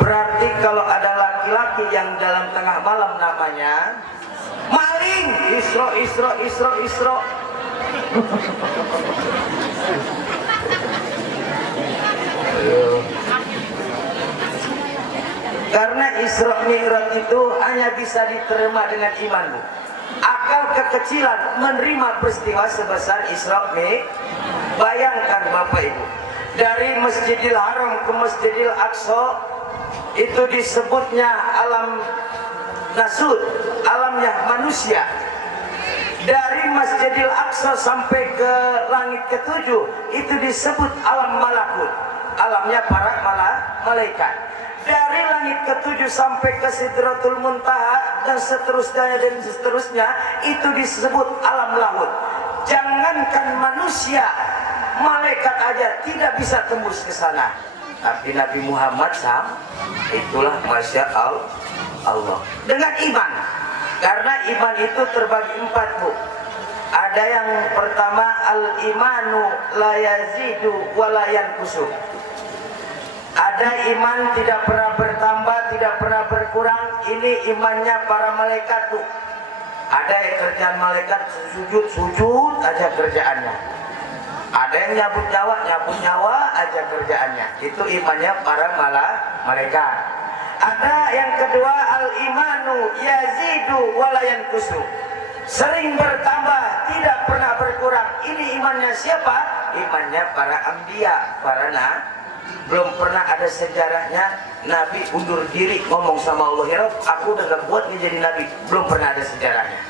Berarti kalau ada laki-laki yang dalam tengah malam namanya maling, Isra. Karena Isra Mi'raj itu hanya bisa diterima dengan iman, Bu. Akal kekecilan menerima peristiwa sebesar Isra Mi'raj. Bayangkan Bapak Ibu, dari Masjidil Haram ke Masjidil Aqsa itu disebutnya alam nasud, alamnya manusia. Dari Masjidil Aqsa sampai ke langit ketujuh itu disebut alam malakut, alamnya para malaikat. Dari langit ketujuh sampai ke Sidratul Muntaha dan seterusnya itu disebut alam lahut. Jangankan manusia, malaikat aja tidak bisa tembus ke sana. Tapi Nabi Muhammad itulah Masya Allah dengan iman. Karena iman itu terbagi 4, Bu. Ada yang pertama, al-imanu la yazidu wa la yanqusu. Ada iman tidak pernah bertambah, tidak pernah berkurang. Ini imannya para malaikat, Bu. Ada yang kerjaan malaikat sujud aja kerjaannya. Ada yang nyabut nyawa aja kerjaannya. Itu imannya para malaikat. Ada yang kedua, al-imanu yazidu wa la yanqusu. Sering bertambah, tidak pernah berkurang. Ini imannya siapa? Imannya para anbiya, para belum pernah ada sejarahnya Nabi undur diri ngomong sama Allah, ya Rabb, aku udah gak buat nih jadi Nabi. Belum pernah ada sejarahnya.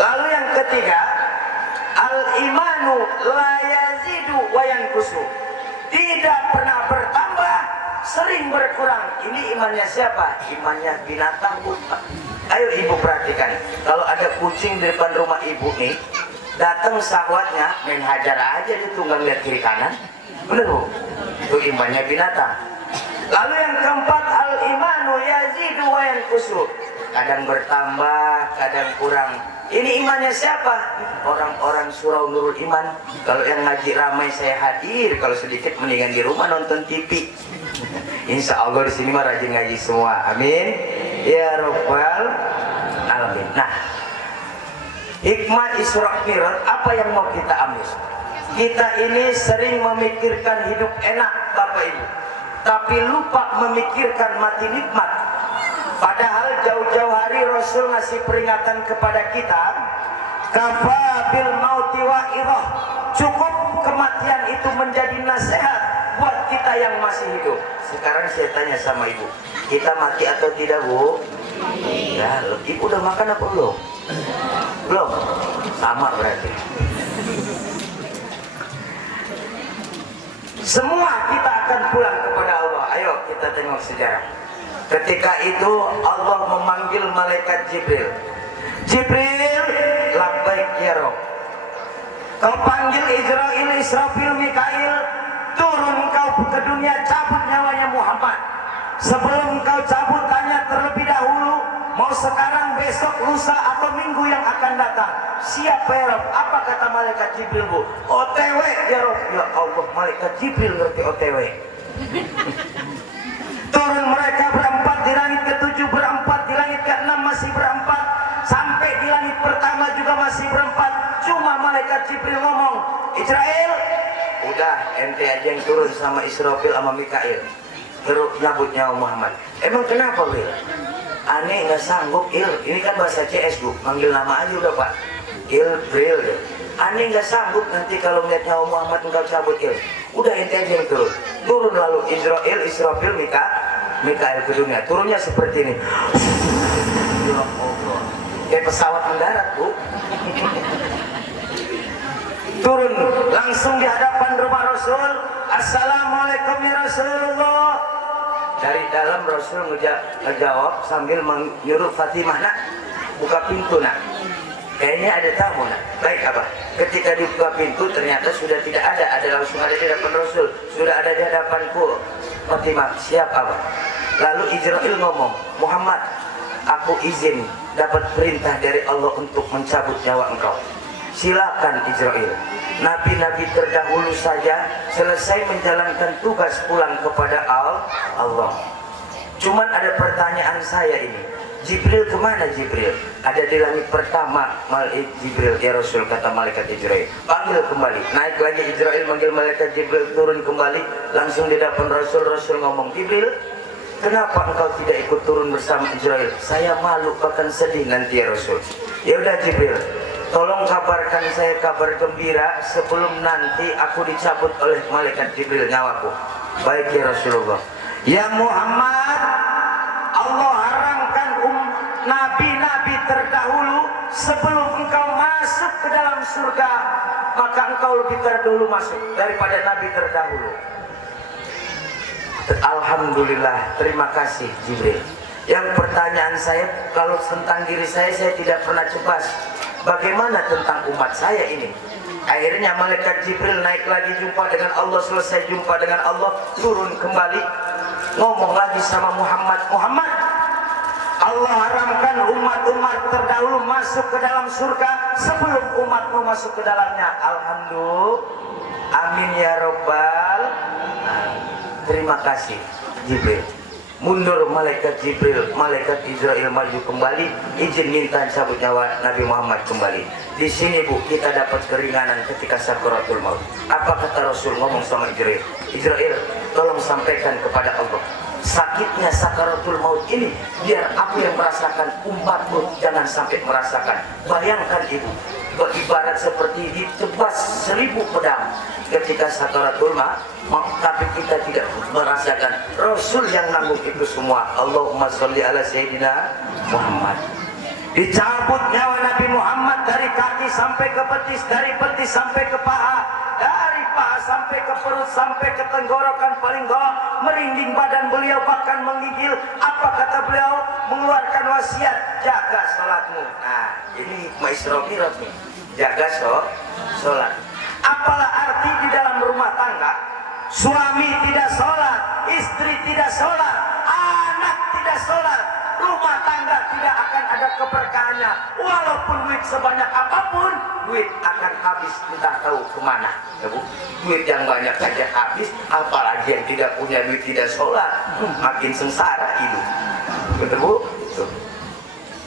Lalu yang ketiga, al-imanu la yazidu wa yanqusu. Tidak pernah bertambah, sering berkurang. Ini imannya siapa? Imannya binatang, Bu. Ayo Ibu perhatikan, kalau ada kucing di depan rumah Ibu nih, datang sahwatnya, main hajar aja di tunggang lihat kiri kanan. Bener, Bu? Itu imannya binatang. Lalu yang keempat, al-imanu yazidu wa yanqusu. Kadang bertambah, kadang kurang. Ini imannya siapa? Orang-orang surau Nurul Iman. Kalau yang ngaji ramai saya hadir, kalau sedikit mendingan di rumah nonton TV. Insya Allah di sini mah rajin ngaji semua. Amin. Ya Rabbal Alamin. Nah, hikmah Isra Mi'raj apa yang mau kita ambil? Kita ini sering memikirkan hidup enak, Bapak Ibu, tapi lupa memikirkan mati nikmat. Padahal jauh-jauh hari Rasul ngasih peringatan kepada kita, kafabil mauti wa'idhah. Cukup kematian itu menjadi nasihat buat kita yang masih hidup. Sekarang saya tanya sama Ibu, kita mati atau tidak, Bu? Ya, Ibu udah makan apa belum? Belum? Sama berarti. Semua kita akan pulang kepada Allah. Ayo kita tengok sejarah. Ketika itu Allah memanggil malaikat Jibril. Jibril, labbaik ya Rabb. Kau panggil Israil, Israfil, Mikail, turun kau ke dunia, cabut nyawanya Muhammad. Sebelum kau cabut, tanya terlebih dahulu, mau sekarang, besok, lusa, atau minggu yang akan datang. Siap ya Rabb. Apa kata malaikat Jibril, Bu? OTW ya Rabb. Ya Allah, malaikat Jibril ngerti OTW. Turun mereka berempat di langit ke-7, berempat di langit ke-6, masih berempat, sampai di langit pertama juga masih berempat. Cuma malaikat Jibril ngomong, Israel, udah ente aja yang turun sama Israfil sama Mikail, terus nyabut nyawa Muhammad. Emang kenapa, Wil? Aneh nggak sanggup, Il. Ini kan bahasa CS, Bu. Manggil nama aja udah, Pak. Il, Bril. Aneh nggak sanggup nanti kalau melihat nyawa Muhammad udah cabut, Il. Udah ente aja yang turun. Turun lalu Israel, Israfil, Mikail ke dunia. Turunnya seperti ini. Ya Allah. Kayak pesawat mendarat, Bu. Turun langsung di hadapan rumah Rasul. Assalamualaikum ya Rasulullah. Dari dalam Rasul ngejawab sambil menyuruh Fatimah, nak, buka pintu, nak. Kayaknya ada tamu, nak. Baik, Abah. Ketika dibuka pintu ternyata sudah tidak ada langsung ada di hadapan Rasul. Sudah ada di hadapanku. Fatimah, siap, Abah. Lalu Israel ngomong, Muhammad, aku izin dapat perintah dari Allah untuk mencabut nyawa engkau. Silakan Israel. Nabi-nabi terdahulu saja selesai menjalankan tugas pulang kepada Allah. Cuman ada pertanyaan saya ini, Jibril kemana Jibril? Ada di langit pertama, Jibril ya Rasul, kata malaikat Israel. Panggil kembali, naik lagi Israel manggil malaikat Jibril, turun kembali, langsung di depan Rasul. Rasul ngomong, Jibril, kenapa engkau tidak ikut turun bersama Israel? Saya malu bahkan sedih nanti ya Rasul. Ya udah Jibril, tolong kabarkan saya kabar gembira sebelum nanti aku dicabut oleh malaikat Jibril nyawaku. Baik ya Rasulullah. Ya Muhammad, Allah haramkan nabi-nabi terdahulu sebelum engkau masuk ke dalam surga, maka engkau lebih terdahulu masuk daripada nabi terdahulu. Alhamdulillah, terima kasih Jibril. Yang pertanyaan saya, kalau tentang diri saya tidak pernah cepat. Bagaimana tentang umat saya ini? Akhirnya malaikat Jibril naik lagi jumpa dengan Allah, selesai jumpa dengan Allah, turun kembali, ngomong lagi sama Muhammad, Muhammad, Allah haramkan umat-umat terdahulu masuk ke dalam surga sebelum umatmu masuk ke dalamnya. Alhamdulillah, amin ya robbal. Terima kasih Jibril. Mundur malaikat Jibril, malaikat Israel maju kembali, izin minta cabut nyawa Nabi Muhammad kembali. Di sini Bu, kita dapat keringanan ketika sakaratul maut. Apa kata Rasul ngomong sama Israel? Israel, tolong sampaikan kepada Allah, sakitnya sakaratul maut ini biar aku yang merasakan, umatmu jangan sampai merasakan. Bayangkan Ibu, beribarat seperti ditebas 1000 pedang ketika sakaratul maut, tapi kita tidak merasakan. Rasul yang nanggung itu semua. Allahumma sholli ala sayyidina Muhammad. Dicabut nyawa Nabi Muhammad dari kaki sampai ke betis, dari betis sampai ke paha, dari paha sampai ke perut, sampai ke tenggorokan paling bawah, merinding badan beliau bahkan menggigil. Apa kata beliau? Mengeluarkan wasiat, jaga sholatmu. Nah, ini hikmah Isra Mi'raj nih, jaga sholat. Apalah arti di dalam rumah tangga suami tidak sholat, istri tidak sholat, anak tidak sholat, rumah tangga tidak akan ada keberkahannya. Walaupun duit sebanyak apapun, duit akan habis entah tahu kemana ya Bu. Duit yang banyak saja habis, apalagi yang tidak punya duit tidak sholat, makin sengsara hidup. Betul Bu? Tuh.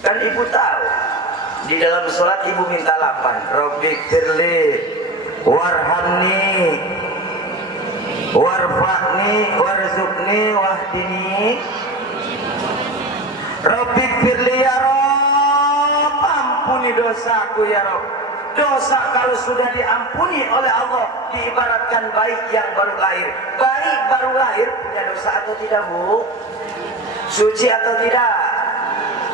Kan Ibu tahu, di dalam sholat Ibu minta 8, Robbi firli warhamni warfa'ni warzuqni wahdini. Rabbi firli ya Rabb, ampuni dosaku ya Rabb. Dosa kalau sudah diampuni oleh Allah diibaratkan bayi yang baru lahir. Bayi baru lahir punya dosa atau tidak Bu? Suci atau tidak?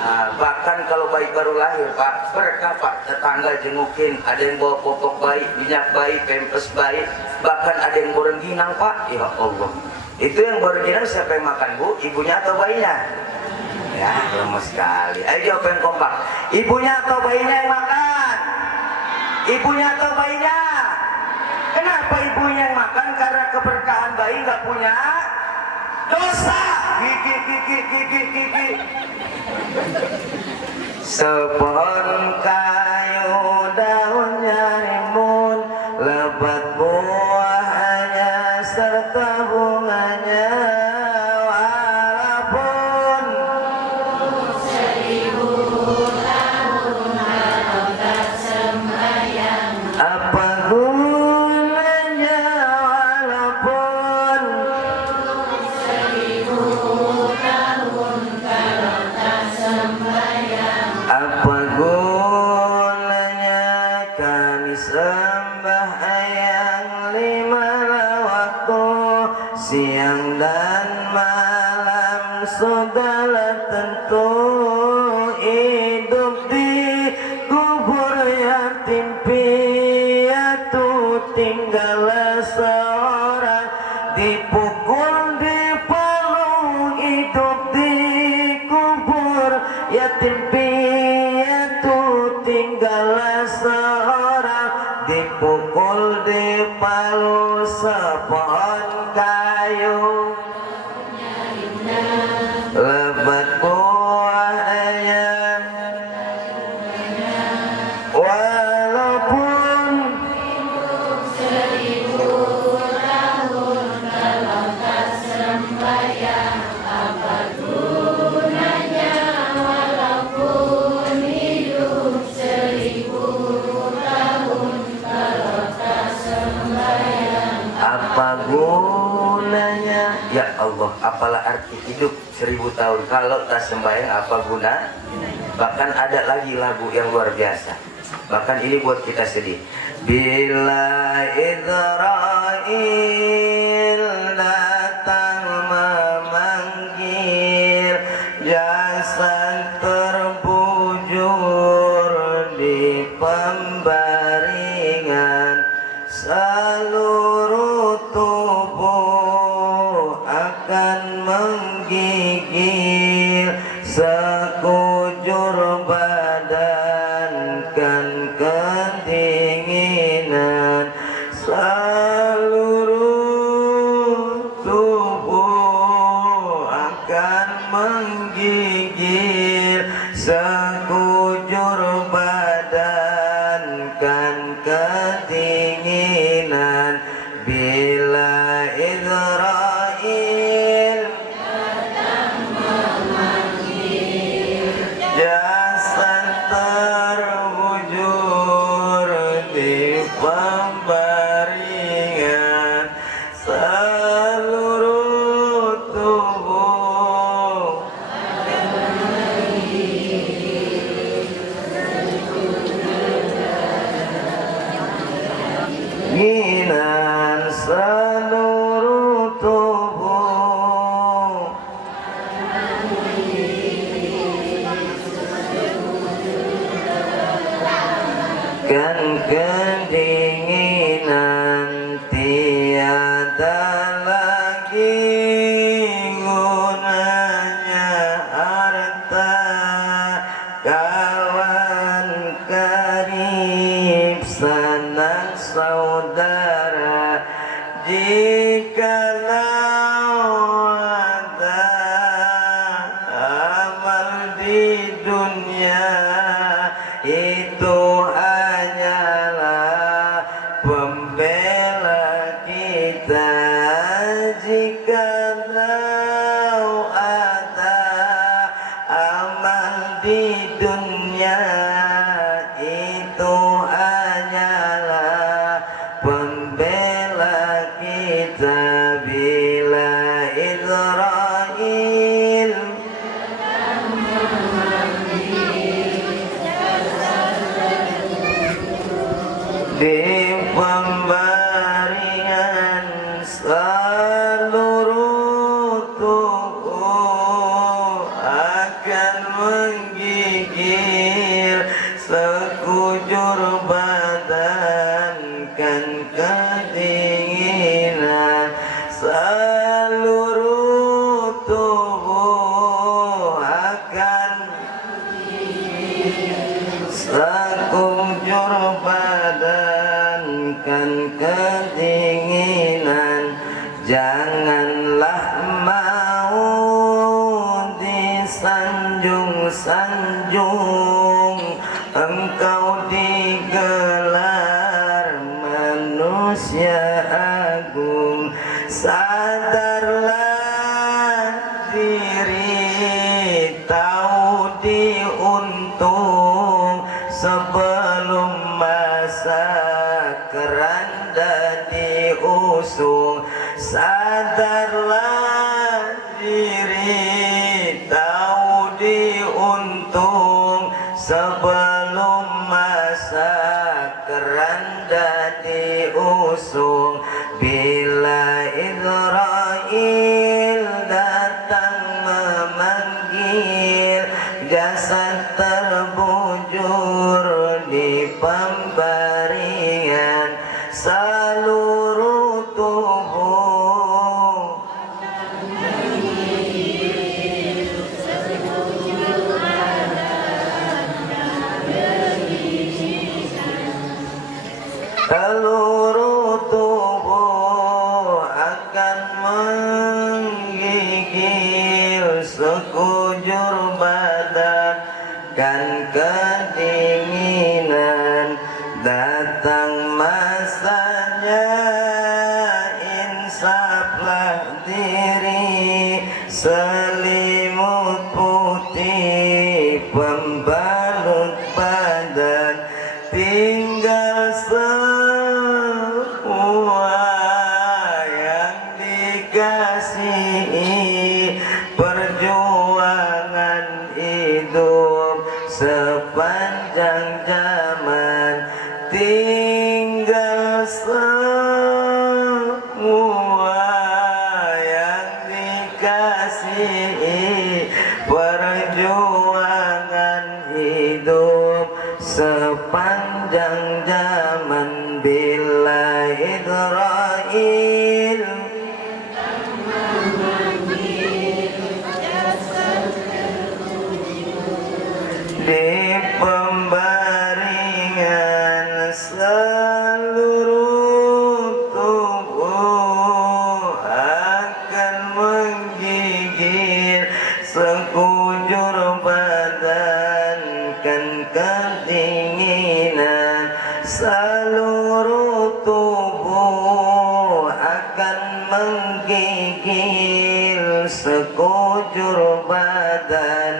Nah, bahkan kalau bayi baru lahir Pak, berkah Pak, tetangga jengukin, ada yang bawa popok bayi, minyak bayi, pempes bayi, bahkan ada yang borengginang Pak. Ya Allah, itu yang borengginang siapa yang makan Bu? Ibunya atau bayinya? Ya, lemes sekali. Ayo jawab yang kompak. Ibunya atau bayinya yang makan? Ibunya atau bayinya? Kenapa ibunya yang makan? Karena keberkahan bayi nggak punya dosa. Gigi. Sepohon kayu daunnya rimbun, lebat buahnya serta bunganya, walaupun 1000 tahun kalau tak sembahyang, apa gunanya walaupun 1000 tahun kalau tak sembahyang, apa gunanya kami sembah yang 5 waktu, siang dan malam sudahlah tentu. Hidup di kubur yatim piatu, tinggallah seorang dipukul dipeluk. Hidup di kubur yatim piatu, tinggallah seorang dipukul dipeluk. Sepohon kayu lebat buahnya, walaupun 1000 tahun kalau tak sembahyang, apa apalah arti hidup 1000 tahun kalau tak sembahyang, apa guna? Bahkan ada lagi lagu yang luar biasa, bahkan ini buat kita sedih. Bila Israel datang memanggil, jasad terbujur di pembaringan, seluruh tubuh akan menggigil, sekujur badan kan kedinginan, seluruh tubuh akan menggigil, sekujur badan kan kedinginan. Bila Israel jasad terbujur di pembaringan, seluruh tubuh ginan, seluruh tubuh kan kedinginan, tiada lagi gunanya harta, kawan karib, sanak saudara, jikalau ada amal di dunia, itu hanyalah pembela kita. Jikalau ada amal di dunia, itu hanyalah pembela kita. Bila Israel di pembaringan, seluruh tubuh akan menggigil, sekujur badan kan kedinginan, seluruh tubuh akan sekujur badan kan kedinginan. Janganlah mau disanjung-sanjung, engkau digelar manusia agung. Sadarlah diri, tahu diuntung, sebelum masa keranda diusung. Sadarlah diri, tahu diuntung, sebelum masa keranda diusung. Bila Israel datang memanggil, jasad terbujur di pembaringan, seluruh tubuh seluruh tubuh akan menggigil, sekujur badan kan kedinginan. Datang masanya, insaflah diri, selimut putih pembalut badan, tinggal semua yang dikasihi sepanjang zaman, tinggal semua yang dikasihi, perjuangan hidup sepanjang zaman bila Israel di pembaringan seluruh tubuh akan menggigil sekujur badan, kan kedinginan seluruh tubuh akan menggigil sekujur badan,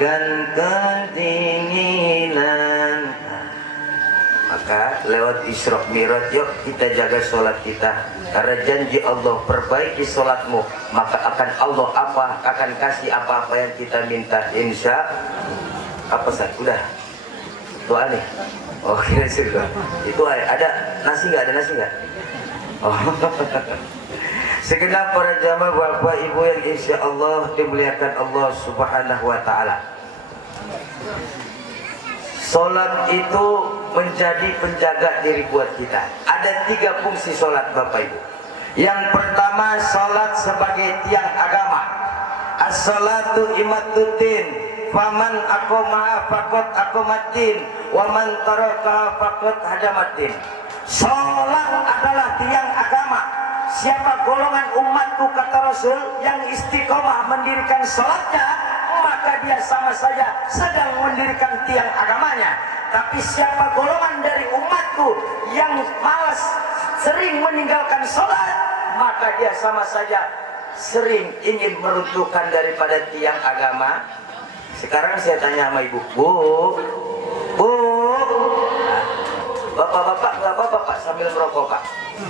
kan kedinginan. Maka lewat Isra Mi'raj, yuk kita jaga sholat kita, karena janji Allah, perbaiki sholatmu maka akan Allah akan kasih apa-apa yang kita minta, insya apa sah? Udah doa nih. Oh kira sudah. Itu ada nasi nggak? Ada nasi nggak? Oh. Segenap para jamaah bapak ibu yang insya Allah dimuliakan Allah subhanahu wa ta'ala, sholat itu menjadi penjaga diri buat kita. Ada 3 fungsi sholat bapak ibu. Yang pertama, sholat sebagai tiang agama. As-sholatu imaduddin, faman aqamaha faqad aqamaddin, wa man tarakaha faqad hadamaddin. Sholat adalah tiang agama. Siapa golongan umatku, kata Rasul, yang istiqomah mendirikan sholatnya, maka dia sama saja sedang mendirikan tiang agamanya. Tapi siapa golongan dari umatku yang malas, sering meninggalkan sholat, maka dia sama saja sering ingin meruntuhkan daripada tiang agama. Sekarang saya tanya sama ibu, bu, bapak-bapak nggak apa-apa pak sambil merokok pak,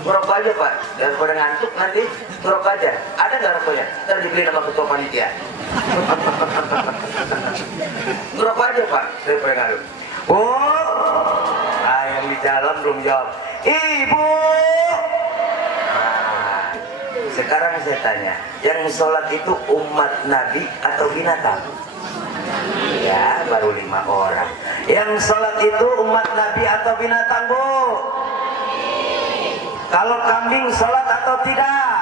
merokok aja pak, daripada ngantuk nanti merokok aja. Ada nggak rokoknya? Ntar dibeli sama ketua panitia. Merokok aja pak daripada ngantuk. Nah yang di dalam belum jawab. Ibu. Nah, sekarang saya tanya, yang sholat itu umat Nabi atau binatang? Ya baru 5 orang. Yang sholat itu umat Nabi atau binatang bu? Kalau kambing sholat atau tidak?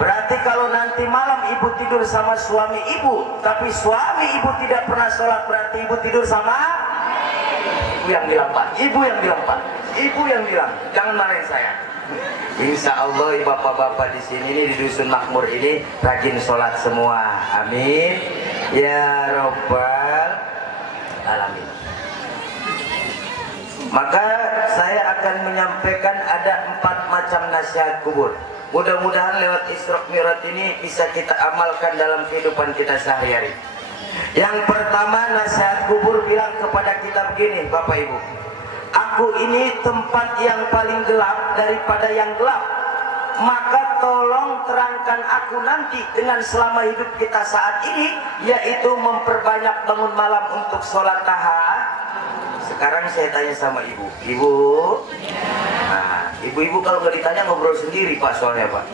Berarti kalau nanti malam ibu tidur sama suami ibu, tapi suami ibu tidak pernah sholat, berarti ibu tidur sama? Ibu yang bilang pak, ibu yang bilang pak, ibu yang bilang, jangan marahin saya. Insya Allah bapak-bapak di sini ini di dusun makmur ini rajin sholat semua, amin ya robbal alamin. Maka saya akan menyampaikan ada 4 macam nasihat kubur. Mudah-mudahan lewat Isra Mi'raj ini bisa kita amalkan dalam kehidupan kita sehari-hari. Yang pertama, nasihat kubur bilang kepada kita begini, Bapak Ibu, aku ini tempat yang paling gelap daripada yang gelap, maka tolong terangkan aku nanti dengan selama hidup kita saat ini, yaitu memperbanyak bangun malam untuk sholat tahajud. Sekarang saya tanya sama ibu, ibu, nah, ibu-ibu kalau nggak ditanya ngobrol sendiri pak soalnya pak.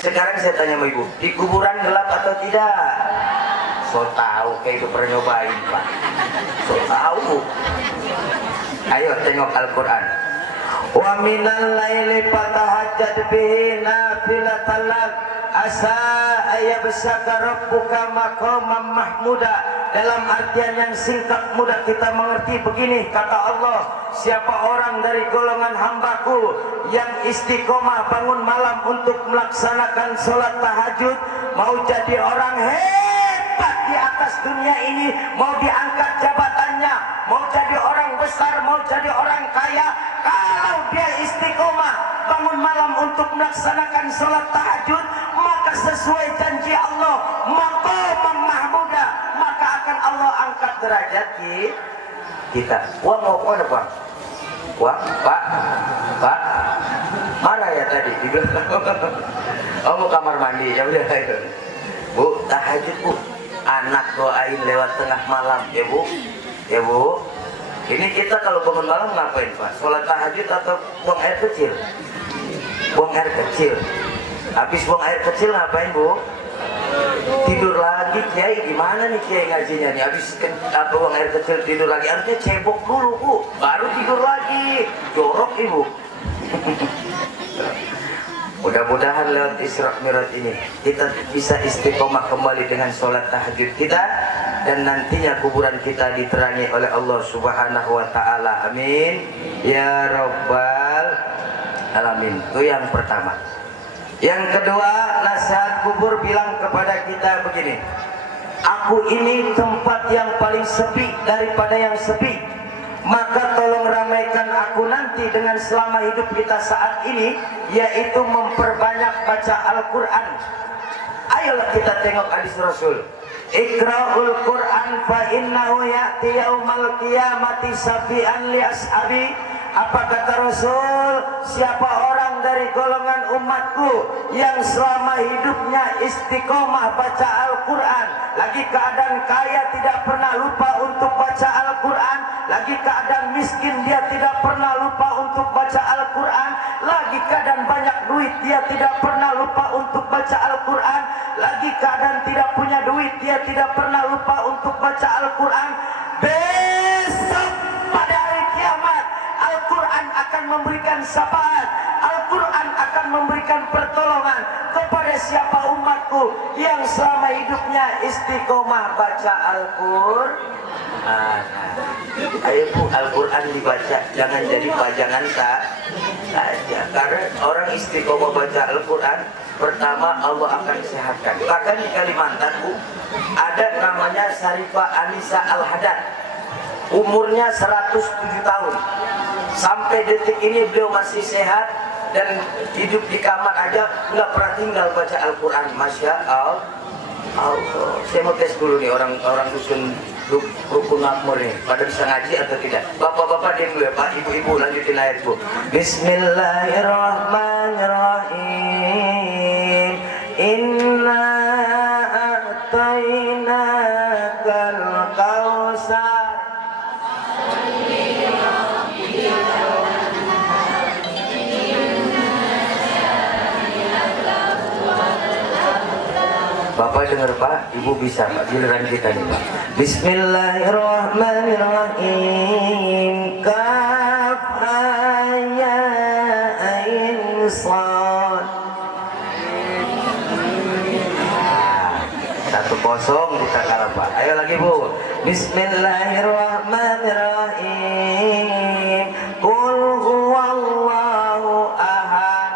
Sekarang saya tanya sama ibu, di kuburan gelap atau tidak? So tahu, kayak itu pernah nyobain pak. So tahu. Ayo tengok Al-Quran. Wa minal laili fatahajjad bihi nafilatan lak asa ayyabsaka rabbuka maqaman mahmuda. Dalam artian yang singkat mudah kita mengerti begini, kata Allah, siapa orang dari golongan hambaku yang istiqomah bangun malam untuk melaksanakan sholat tahajud, mau jadi orang hebat di atas dunia ini, mau diangkat jabatannya, mau jadi orang besar, mau jadi orang kaya, kalau dia istiqomah bangun malam untuk melaksanakan sholat tahajud, maka sesuai janji Allah, maqaman mahmuda, maka akan Allah angkat derajat kita. Wah mau kemana pak? Wah pak, mana ya tadi? Oh mau kamar mandi, ya udah ayo. Bu tahajud bu, anak doain lewat tengah malam ya bu. Ya Bu, ini kita kalau bangun malam ngapain Pak? Sholat tahajud atau buang air kecil? Buang air kecil. Habis buang air kecil ngapain Bu? Tidur lagi. Kiai gimana nih Kiai ngajinya nih? Habis buang air kecil tidur lagi. Harusnya cebok dulu Bu, baru tidur lagi. Jorok Ibu. Mudah-mudahan lewat Isra Mi'raj ini kita bisa istiqomah kembali dengan sholat tahajud kita, dan nantinya kuburan kita diterangi oleh Allah Subhanahu wa taala. Amin ya rabbal alamin. Itu yang pertama. Yang kedua, nasihat kubur bilang kepada kita begini: aku ini tempat yang paling sepi daripada yang sepi, maka tolong ramaikan aku nanti dengan selama hidup kita saat ini, yaitu memperbanyak baca Al-Quran. Ayolah kita tengok hadis Rasul, Iqra'ul Quran fa innahu ya'ti yaumal qiyamati safi'an li ashabi. Apa kata Rasul? Siapa orang dari golongan umatku yang selama hidupnya istiqomah baca Al-Quran, lagi keadaan kaya tidak pernah lupa untuk baca Al-Quran, lagi keadaan miskin dia tidak pernah lupa untuk baca Al-Quran, lagi keadaan banyak duit dia tidak pernah lupa untuk baca Al-Quran, lagi keadaan tidak punya duit dia tidak pernah lupa untuk baca Al-Quran. Besok pada hari kiamat Al-Quran akan memberikan syafaat, Al-Quran akan memberikan pertolongan kepada siapa umatku yang selama hidupnya istiqomah baca Al-Quran. Ayo Bu, Al-Quran dibaca, jangan jadi pajangan saja. Karena orang istiqomah baca Al-Quran, pertama Allah akan sehatkan. Bahkan di Kalimantan Bu, ada namanya Syarifah Anissa Al-Haddad, umurnya 107 tahun. Sampai detik ini beliau masih sehat dan hidup di kamar aja, nggak pernah tinggal baca Al-Quran. Masya Allah. Saya mau tes dulu nih orang dusun rukun makmur nih, pada bisa ngaji atau tidak? Bapak-bapak dia dulu ya Pak, ibu-ibu lanjutin ayat Bu. Bismillahirrahmanirrahim. Inna a'tainakal kautsar. Bapak dengar Pak, Ibu bisa Pak, giliran kita nih Pak. Bismillahirrahmanirrahim. Kaf ya ain sad. 1-0 kita kalah Pak. Ayo lagi Bu. Bismillahirrahmanirrahim. Qul huwallahu ahad.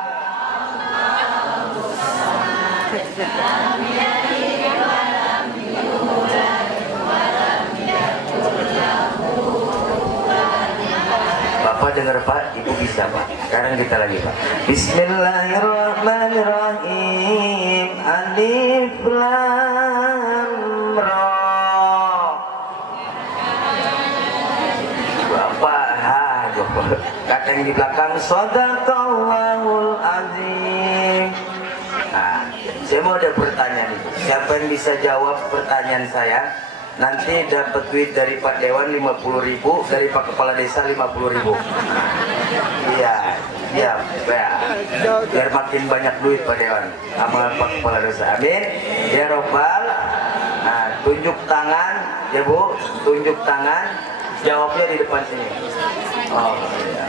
Bapak dengar Pak, Ibu bisa Pak. Sekarang kita lagi Pak. Bismillahirrahmanirrahim. Alif lam ra. Bapak, kata yang di belakang Shadaqallahul azim. Nah, saya mau ada pertanyaan itu. Siapa yang bisa jawab pertanyaan saya? Nanti dapat duit dari Pak Dewan 50.000, dari Pak Kepala Desa 50.000. Iya, iya, biar makin banyak duit Pak Dewan sama Pak Kepala Desa. Amin. Ya Robbal. Nah, tunjuk tangan, ya Bu, tunjuk tangan. Jawabnya di depan sini. Oh, ya.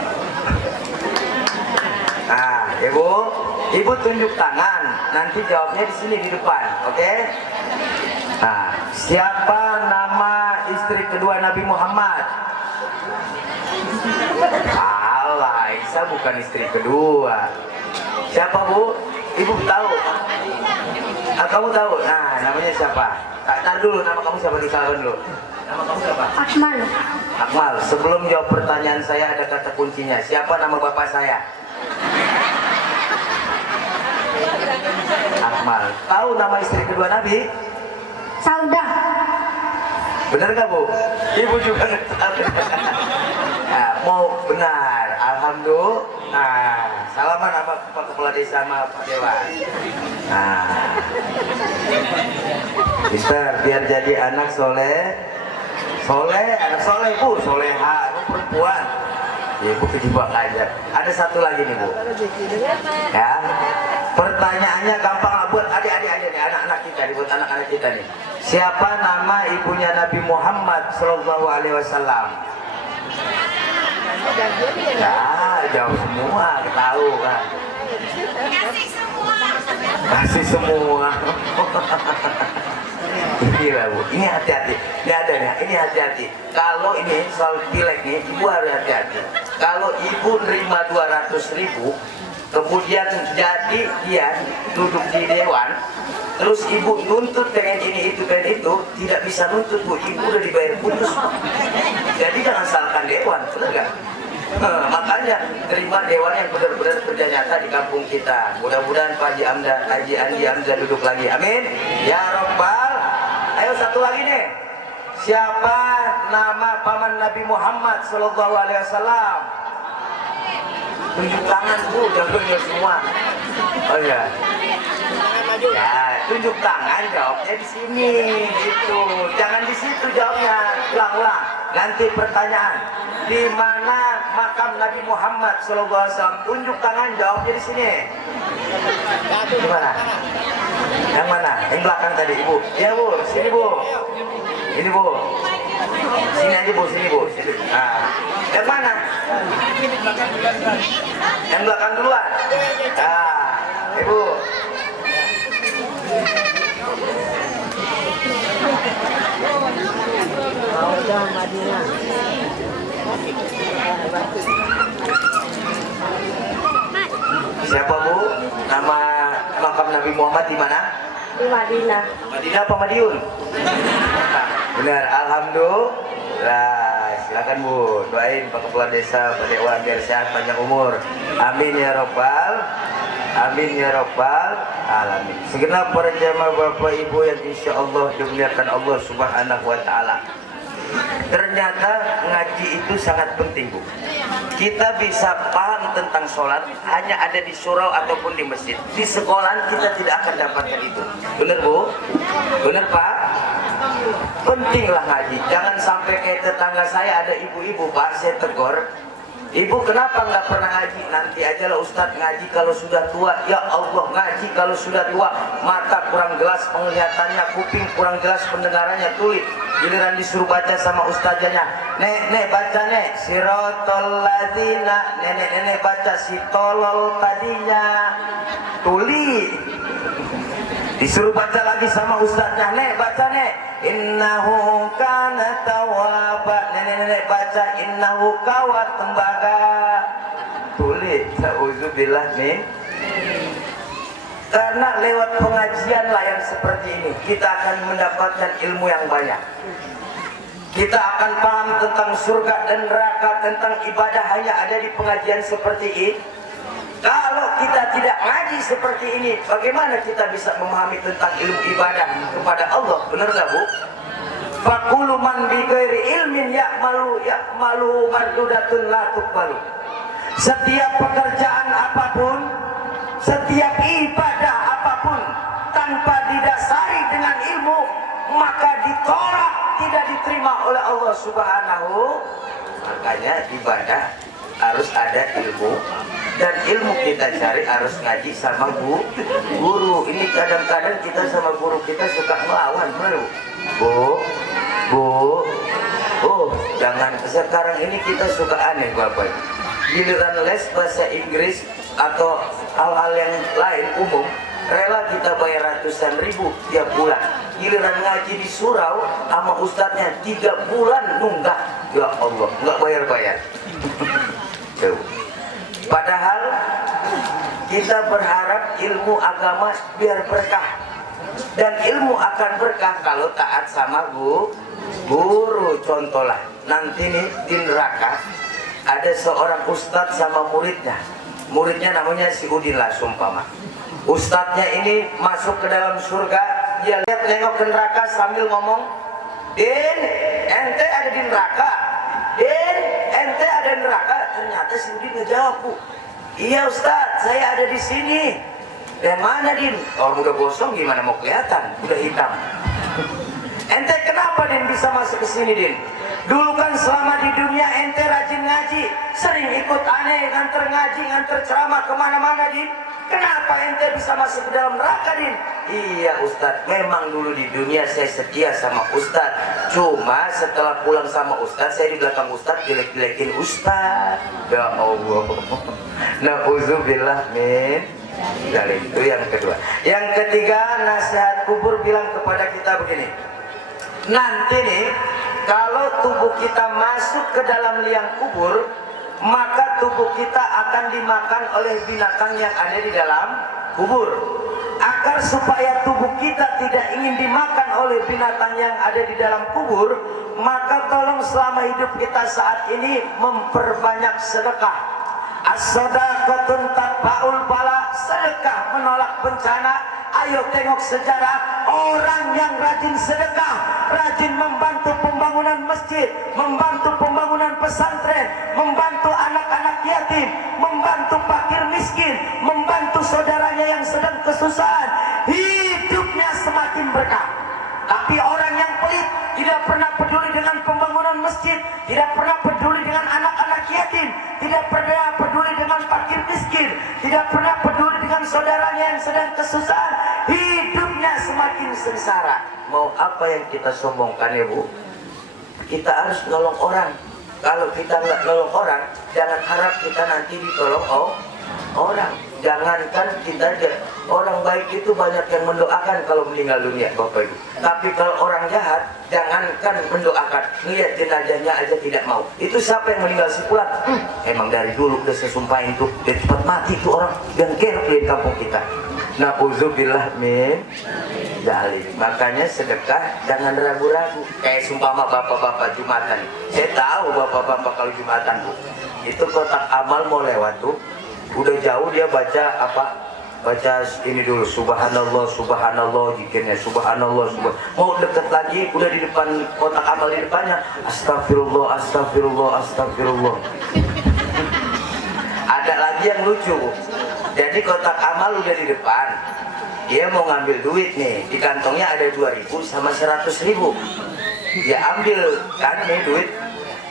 Nah, Ibu, Ibu tunjuk tangan. Nanti jawabnya di sini di depan, oke? Nah, siapa nama istri kedua Nabi Muhammad? Allah, Aisyah bukan istri kedua. Siapa Bu? Ibu tahu? Ah, kamu tahu? Nah, namanya siapa? Tar dulu, nama kamu siapa? Disalahkan dulu. Nama kamu siapa? Akmal. Akmal, sebelum jawab pertanyaan saya ada kata kuncinya. Siapa nama bapak saya? Akmal. Tahu nama istri kedua Nabi? Saudah. Benar nggak Bu? Ibu juga nggak tahu. Nah, mau benar. Alhamdulillah. Nah, salaman sama Pak Kepala Desa sama Pak Dewan. Nah, Mister, biar jadi anak soleh Soleh, anak soleh bu, soleha, perempuan. Ibu kejebak aja. Ada satu lagi nih bu. Ya, pertanyaannya gampang lah buat adik-adik aja nih, anak-anak kita, buat anak-anak kita nih. Siapa nama ibunya Nabi Muhammad Sallallahu Alaihi Wasallam? Ya, jauh semua, tahu kan? Kasih semua. Gila bu, ini hati-hati. Ini ada nih, ini hati-hati. Kalau ini soal pilek nih, ibu harus hati-hati. Kalau ibu nerima 200.000, kemudian jadi dia duduk di dewan, terus ibu nuntut pengen ini itu pengen itu, tidak bisa nuntut bu, ibu udah dibayar putus. Jadi jangan salahkan dewan, benar nggak? Makanya terima dewan yang benar-benar kerja nyata di kampung kita. Mudah-mudahan Pak Haji Andi Hamzah duduk lagi, amin ya robbal. Ayo satu lagi nih, siapa nama paman Nabi Muhammad Sallallahu Alaihi Wasallam? Tunjuk tangan bu, jangan semua. Oh ya, ya tunjuk tangan, jawabnya di sini gitu, jangan di situ jawabnya, ulang-ulang. Nanti pertanyaan, di mana makam Nabi Muhammad Sallallahu Alaihi Wasallam? Tunjuk tangan, jawabnya di sini. Di mana? Yang mana? Yang belakang tadi ibu. Ya bu, sini bu. Ini bu. Sini aja bu, sini bu. Sini. Nah, yang mana? Yang belakang duluan. Nah, ibu. Siapa bu? Nama makam Nabi Muhammad di mana? Di Madinah. Madinah apa Madiun? Benar, alhamdulillah. Silakan bu, doain Pak Kepala Desa, Pak Dewa biar sehat panjang umur. Amin ya robbal. Amin ya robbal alamin. Segenap para jamaah bapak ibu yang insya Allah dimuliakan Allah Subhanahu wa Ta'ala. Ternyata ngaji itu sangat penting bu. Kita bisa paham tentang sholat hanya ada di surau ataupun di masjid. Di sekolah kita tidak akan dapatkan itu. Benar bu? Benar pak? Pentinglah ngaji. Jangan sampai kayak tetangga saya ada ibu-ibu pak, saya tegur. Ibu kenapa nggak pernah ngaji? Nanti aja lah Ustadz ngaji kalau sudah tua. Ya Allah, ngaji kalau sudah tua. Mata kurang jelas penglihatannya, kuping kurang jelas pendengarannya, tuli. Giliran disuruh baca sama ustazanya, nek baca nek sirotol ladina, nenek baca si tolol tadinya, tuli. Disuruh baca lagi sama ustaznya, nek baca nek innahu kana tawwaba, nenek baca innahu kawat tembaga, tuli. Ta'udzubillah nih. Karena lewat pengajian lah yang seperti ini kita akan mendapatkan ilmu yang banyak. Kita akan paham tentang surga dan neraka, tentang ibadah hanya ada di pengajian seperti ini. Kalau kita tidak ngaji seperti ini, bagaimana kita bisa memahami tentang ilmu ibadah kepada Allah? Benar nggak bu? Fakulu man bi ghairi ilmin ya'malu mardudatun la tuqbalu. Setiap pekerjaan apapun, setiap ibadah apapun tanpa didasari dengan ilmu maka ditolak, tidak diterima oleh Allah Subhanahu. Makanya ibadah harus ada ilmu, dan ilmu kita cari harus ngaji sama guru. Ini kadang-kadang kita sama guru kita suka melawan, bu. Oh, jangan sekarang ini kita suka aneh bapak. Giliran les bahasa Inggris atau hal-hal yang lain umum, rela kita bayar ratusan ribu tiap bulan. Giliran ngaji di surau sama ustadznya 3 bulan nunggak. Ya Allah, nggak bayar-bayar. Padahal kita berharap ilmu agama biar berkah, dan ilmu akan berkah kalau taat sama guru. Contohlah nanti nih di neraka ada seorang ustadz sama muridnya namanya si Udin lah sumpama. Ustadznya ini masuk ke dalam surga, dia lihat nengok ke neraka sambil ngomong, Din, ente ada di neraka. Din, ente ada di neraka. Ternyata si Udin ngejawab, bu, iya Ustadz, saya ada di sini. Dan mana Din? Orang udah gosong gimana mau kelihatan, udah hitam. Ente kenapa Din di bisa masuk ke sini, Din? Dulu kan selama di dunia ente rajin ngaji, sering ikut aneh, nganter ngaji, nganter ceramah kemana-mana, Din. Kenapa ente bisa masuk ke dalam neraka, Din? Iya Ustadz, memang dulu di dunia saya setia sama Ustadz. Cuma setelah pulang sama Ustadz, saya di belakang Ustadz jelek-jelekin Ustadz. Ya Allah. Na'udzubillah min. Dari itu yang kedua. Yang ketiga, nasihat kubur bilang kepada kita begini. Nanti nih, kalau tubuh kita masuk ke dalam liang kubur, maka tubuh kita akan dimakan oleh binatang yang ada di dalam kubur. Agar supaya tubuh kita tidak ingin dimakan oleh binatang yang ada di dalam kubur, maka tolong selama hidup kita saat ini memperbanyak sedekah. As-sadaqatun tatba'ul bala, sedekah menolak bencana. Ayo tengok sejarah orang yang rajin sedekah, rajin membantu pembangunan masjid, membantu pembangunan pesantren, membantu anak-anak yatim, membantu fakir miskin, membantu saudaranya yang sedang kesusahan, hidupnya semakin berkah. Tapi orang yang pelit, tidak pernah peduli dengan pembangunan masjid, tidak pernah peduli dengan anak-anak yatim, tidak pernah peduli dengan fakir miskin, tidak pernah peduli dengan saudaranya yang sedang kesusahan, hidupnya semakin sengsara. Mau apa yang kita sombongkan ya Bu? Kita harus nolong orang. Kalau kita nggak nolong orang, jangan harap kita nanti ditolong orang. Jangankan kita aja, orang baik itu banyak yang mendoakan kalau meninggal dunia Bapak Ibu. Tapi kalau orang jahat, jangankan mendoakan, lihat jenazahnya aja tidak mau. Itu siapa yang meninggal si Fulan? Emang dari dulu udah saya sumpahin tuh, dia cepat mati tuh orang yang kerap di kampung kita. Na'udzubillah min dzalik. Makanya sedekah jangan ragu-ragu. Kayak sumpama bapak-bapak Jumatan. Saya tahu bapak-bapak kalau Jumatan Bu, itu kotak amal mau lewat tuh, udah jauh dia baca apa? Baca ini dulu, subhanallah, subhanallah, zikirnya subhanallah, subhanallah. Mau deket lagi, udah di depan kotak amal di depannya, astagfirullah, astagfirullah, astagfirullah. Ada lagi yang lucu. Jadi kotak amal udah di depan, dia mau ngambil duit nih, di kantongnya ada 2.000 sama 100.000. Dia ambil kan nih duit,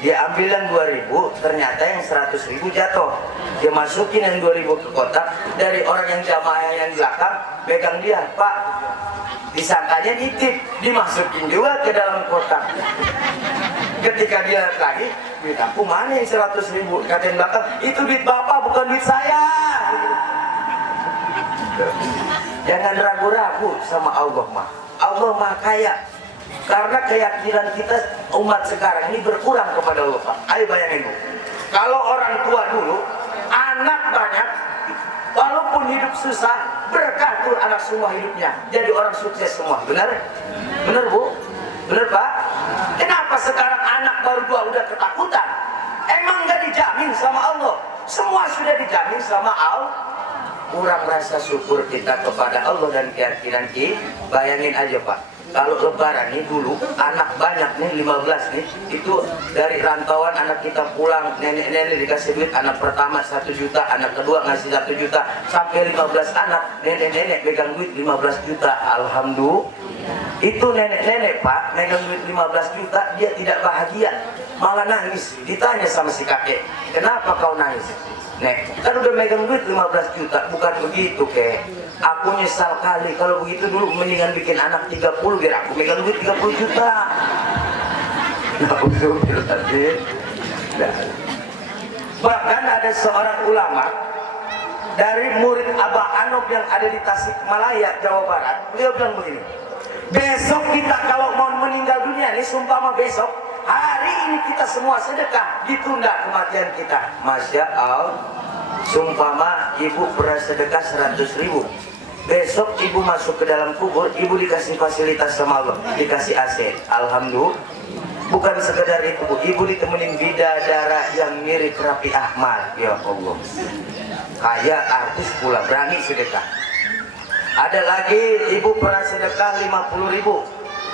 dia ambil yang 2.000, ternyata yang 100.000 jatuh. Dia masukin yang 2.000 ke kotak, dari orang yang jamaah yang di belakang pegang dia, Pak, disangkanya nitip, dimasukin juga ke dalam kotak. Ketika dia lihat lagi, duit aku mana yang 100.000? Kata yang belakang, itu duit bapak bukan duit saya. Jangan ragu-ragu sama Allah mah. Allah mah kaya. Karena keyakinan kita umat sekarang ini berkurang kepada Allah Pak. Ayo bayangin Bu, kalau orang tua dulu anak banyak, walaupun hidup susah, berkah tuh anak semua hidupnya, jadi orang sukses semua. Benar? Benar Bu? Benar Pak? Kenapa sekarang anak baru 2 udah ketakutan? Emang gak dijamin sama Allah? Semua sudah dijamin sama Allah. Kurang rasa syukur kita kepada Allah dan keyakinan kita. Bayangin aja Pak, kalau lebaran nih dulu anak banyak nih 15 nih, itu dari rantauan anak kita pulang, nenek-nenek dikasih duit, anak pertama 1 juta, anak kedua ngasih 1 juta, sampai 15 anak, nenek-nenek pegang duit 15 juta. Alhamdulillah. Itu nenek-nenek Pak megang duit 15 juta, dia tidak bahagia, malah nangis. Ditanya sama si kakek, kenapa kau nangis? Nek, kan udah megang duit 15 juta, bukan begitu kek. Aku nyesal kali, kalau begitu dulu mendingan bikin anak 30 biar aku megang duit 30 juta. Bahkan ada seorang ulama dari murid Abah Anob yang ada di Tasikmalaya, Jawa Barat. Beliau bilang begini, besok kita kalau mau meninggal dunia nih, sumpama besok, hari ini kita semua sedekah, ditunda kematian kita. Masya Allah. Sumpama ibu pernah sedekah 100.000, besok ibu masuk ke dalam kubur, ibu dikasih fasilitas sama Allah, dikasih AC. Alhamdulillah. Bukan sekedar itu Bu, ibu ditemenin bidadara yang mirip Raffi Ahmad. Ya Allah, kayak artis pula, berani sedekah. Ada lagi ibu pernah sedekah 50.000,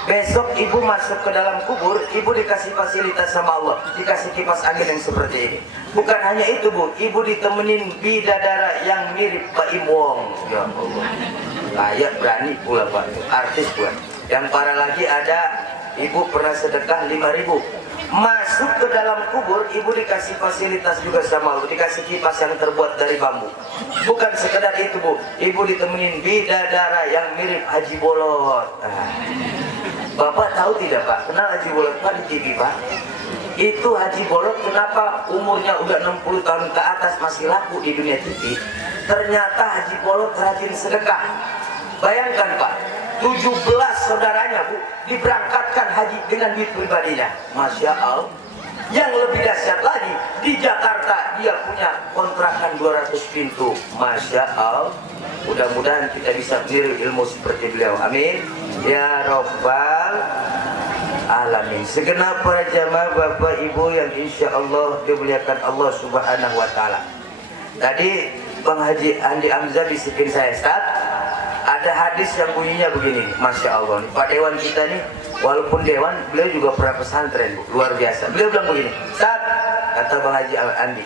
besok ibu masuk ke dalam kubur, ibu dikasih fasilitas sama Allah, dikasih kipas angin yang seperti ini. Bukan hanya itu Bu, ibu ditemenin bidadara yang mirip Pak Im Wong. Ya Allah, kayak berani pula Pak, artis pula. Yang parah lagi ada ibu pernah sedekah 5.000. Masuk ke dalam kubur, ibu dikasih fasilitas juga sama Allah, dikasih kipas yang terbuat dari bambu. Bukan sekedar itu Bu, ibu ditemenin bidadara yang mirip Haji Bolot. Bapak tahu tidak Pak, kenal Haji Bolot Pak di TV Pak? Itu Haji Bolot kenapa umurnya udah 60 tahun ke atas masih laku di dunia TV? Ternyata Haji Bolot rajin sedekah. Bayangkan Pak, 17 saudaranya Bu diberangkatkan haji dengan duit pribadinya. Masya Allah. Yang lebih dahsyat lagi, di Jakarta dia punya kontrakan 200 pintu. Masya Allah. Mudah-mudahan kita bisa meniru ilmu seperti beliau. Amin ya Rabbal Alamin. Segenap para jamaah Bapak Ibu yang insya Allah dimuliakan Allah Subhanahu wa Ta'ala. Tadi Bang Haji Andi Hamzah bisikin saya, Ustaz, ada hadis yang bunyinya begini. Masya Allah nih, Pak Dewan kita nih, walaupun Dewan, beliau juga pernah pesantren Bu, luar biasa. Beliau bilang begini, Ustaz, kata Bang Haji Andi,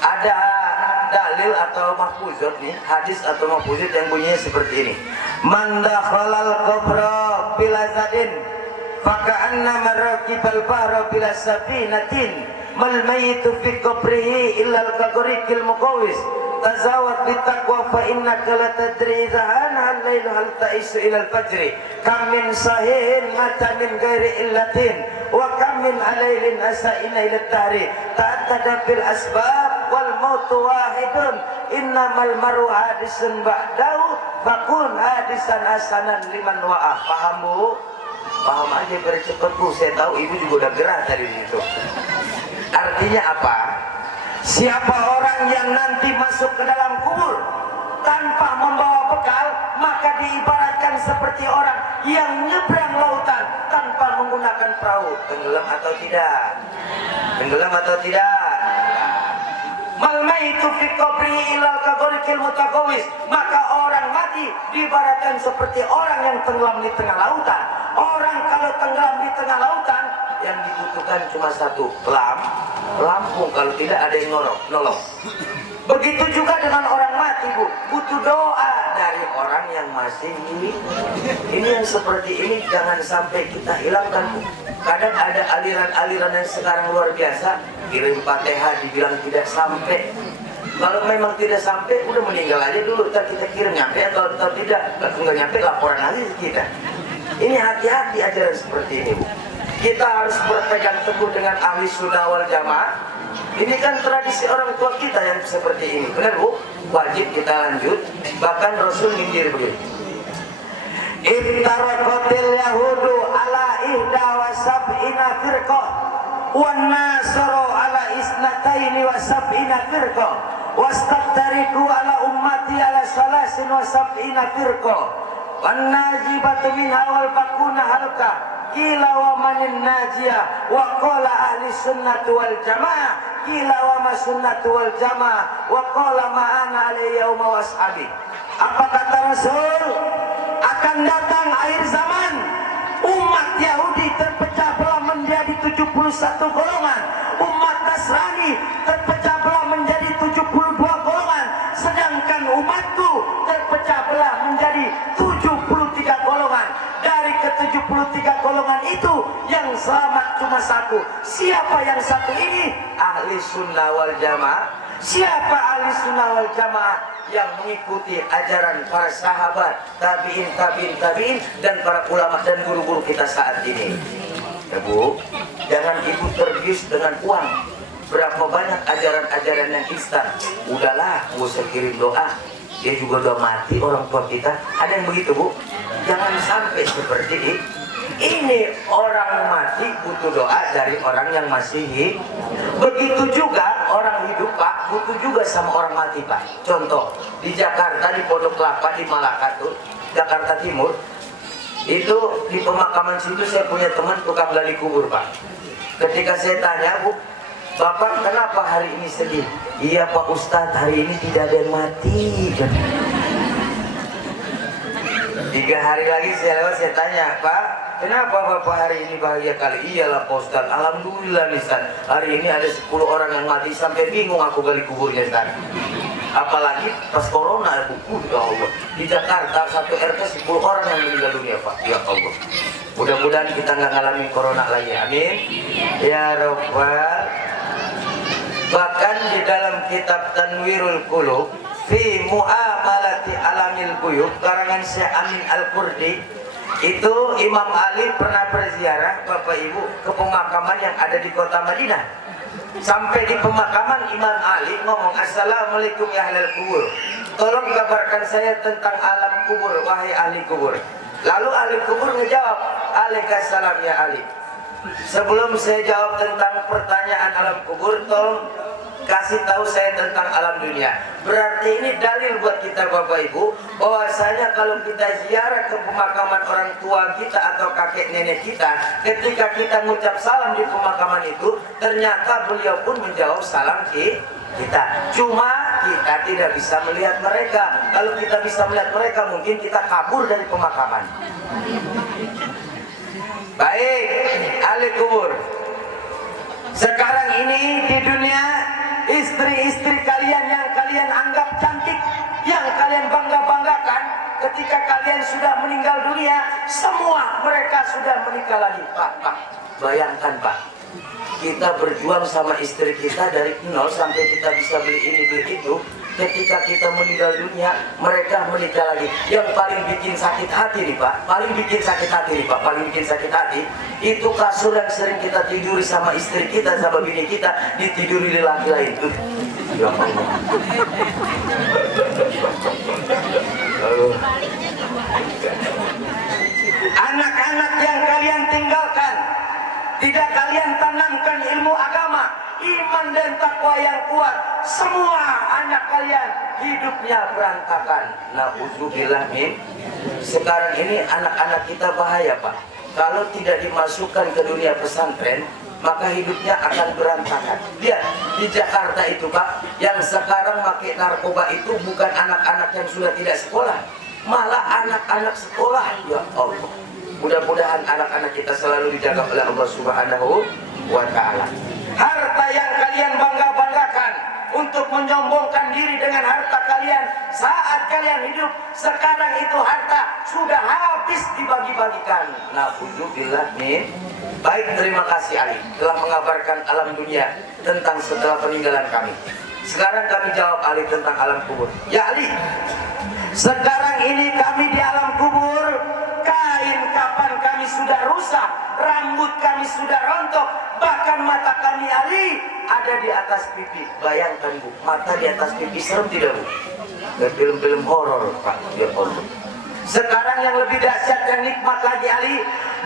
ada dalil atau mahfuzat nih, hadis atau mahfuzat yang bunyinya seperti ini. Man dakhalal qabra bila zadin faka'anna maraqibal bahra bila safinatin mal mayyitu fi qabrihi illa al-qabrikil muqawis tazawad bitaqwa fa innaka la tadri idza hana al-lailu hal ta'isu ila al-fajri kam min sahihin mata min ghairi illatin wa kam min alailin asa'ina ila at-tahri ta'addada bil asbab wal mautu wahidun innamal maru hadisun ba'dahu fakun hadisan hasanan liman wa'ah. Paham Bu? Paham aja bercepat Bu, saya tahu ibu juga udah gerah tadi itu. Artinya apa? Siapa orang yang nanti masuk ke dalam kubur tanpa membawa bekal, maka diibaratkan seperti orang yang nyebrang lautan tanpa menggunakan perahu. Tenggelam atau tidak? Tenggelam atau tidak? Mal maitu fi qabri ilal kaghorikil mutaqawis. Maka orang mati diibaratkan seperti orang yang tenggelam di tengah lautan. Orang kalau tenggelam di tengah lautan, yang dibutuhkan cuma satu, lampung, kalau tidak ada yang nolong. Begitu juga dengan orang mati Bu, butuh doa dari orang yang masih hidup. Ini yang seperti ini jangan sampai kita hilangkan Bu. Kadang ada aliran-aliran yang sekarang luar biasa, kirim Fatihah dibilang tidak sampai. Kalau memang tidak sampai, udah meninggal aja dulu, kita kirim nyampe atau tidak. Kalau nggak nyampe, laporan aja kita. Ini hati-hati ajaran seperti ini Bu. Kita harus berpegang teguh dengan ahli sunnah wal jamaah. Ini kan tradisi orang tua kita yang seperti ini, benar Bu? Wajib kita lanjut. Bahkan Rasul nyindir begini. Ibtaraqatil yahudu ala ihda wa sab'ina firqah wan nasaru ala isnataini wa sab'ina firqah wastabtariku ala ummati ala salasin wa sab'ina firqah wan najibatu minha wal bakuna halka kila wa manin najiyah wa qala ahli sunnati wal jamaah kila wa ma sunnati wal jamaah wa qala ma'ana alaihi yauma washabi. Apa kata Rasul? Akan datang akhir zaman, umat Yahudi terpecah belah menjadi 71 golongan, umat Nasrani terpecah belah menjadi 72 golongan, sedangkan umatku terpecah belah menjadi 73 golongan. Dari ke-73 golongan itu yang selamat cuma satu. Siapa yang satu ini? Ahli sunnah wal jamaah. Siapa ahli sunnah wal jamaah? Yang mengikuti ajaran para sahabat, tabi'in, dan para ulama dan guru-guru kita saat ini. Ya Bu, jangan ibu terbius dengan uang. Berapa banyak ajaran-ajaran yang instan. Udahlah, gak usah kirim doa. Dia juga udah mati orang tua kita. Ada yang begitu Bu? Jangan sampai seperti ini. Ini orang mati butuh doa dari orang yang masih hidup. Begitu juga orang hidup Pak, butuh juga sama orang mati Pak. Contoh, di Jakarta, di Pondok Kelapa, di Malaka tuh, Jakarta Timur, itu di pemakaman situ saya punya teman tukang gali kubur Pak. Ketika saya tanya, Bu, Bapak kenapa hari ini sedih? Iya Pak Ustadz, hari ini tidak ada yang mati. 3 hari lagi saya lewat, saya tanya, Pak, kenapa Bapak hari ini bahagia kali? Iyalah Pak Ustadz, alhamdulillah nih Ustadz, hari ini ada 10 orang yang mati, sampai bingung aku gali kuburnya Ustadz. Apalagi pas corona, ya Allah. Di Jakarta satu RT 10 orang yang meninggal dunia, Pak. Ya Allah. Mudah-mudahan kita nggak ngalamin corona lagi. Amin. Ya Rabbal. Bahkan di dalam kitab Tanwirul Qulub fi Mu'amalati Alamil Ghuyub karangan Syekh Amin Al-Qurdi, itu Imam Ali pernah berziarah Bapak Ibu ke pemakaman yang ada di kota Madinah. Sampai di pemakaman Imam Ali ngomong, "Assalamualaikum ya ahlal kubur, tolong kabarkan saya tentang alam kubur wahai ahli kubur." Lalu ahli kubur ngejawab, "Alaikassalam ya Ali. Sebelum saya jawab tentang pertanyaan alam kubur, tolong kasih tahu saya tentang alam dunia." Berarti ini dalil buat kita Bapak Ibu, bahwasanya kalau kita ziarah ke pemakaman orang tua kita atau kakek nenek kita, ketika kita mengucap salam di pemakaman itu, ternyata beliau pun menjawab salam kita. Cuma kita tidak bisa melihat mereka. Kalau kita bisa melihat mereka, mungkin kita kabur dari pemakaman. Baik, ahli kubur. Sekarang ini di dunia, istri-istri kalian yang kalian anggap cantik, yang kalian bangga-banggakan, ketika kalian sudah meninggal dunia, semua mereka sudah menikah lagi. Pak, bayangkan Pak, kita berjuang sama istri kita dari nol sampai kita bisa beli ini beli itu. Ketika kita meninggal dunia, mereka menikah lagi. Yang paling bikin sakit hati nih Pak, paling bikin sakit hati itu kasur yang sering kita tiduri sama istri kita, sama bini kita, ditiduri laki lain tuh. Ya Allah. Anak-anak yang kalian tinggalkan, tidak kalian tanamkan ilmu agama, iman dan takwa yang kuat, semua anak kalian hidupnya berantakan. Nauzubillah min. Sekarang ini anak-anak kita bahaya Pak. Kalau tidak dimasukkan ke dunia pesantren, maka hidupnya akan berantakan. Lihat di Jakarta itu Pak, yang sekarang pakai narkoba itu bukan anak-anak yang sudah tidak sekolah, malah anak-anak sekolah. Ya Allah. Mudah-mudahan anak-anak kita selalu dijaga oleh Allah Subhanahu wa Ta'ala. Harta yang kalian bangga-banggakan untuk menyombongkan diri dengan harta kalian saat kalian hidup, sekarang itu harta sudah habis dibagi-bagikan. Nauzubillah min. Baik, terima kasih Ali telah mengabarkan alam dunia tentang setelah peninggalan kami. Sekarang kami jawab Ali tentang alam kubur. Ya Ali, sekarang ini kami di alam kubur, kain kapan kami sudah rusak, rambut kami sudah rontok, bahkan mata kami Ali ada di atas pipi. Bayangkan Bu, mata di atas pipi, serem tidak Bu? Dan film-film horor Pak. Ya Allah. Sekarang yang lebih dahsyat dan nikmat lagi Ali,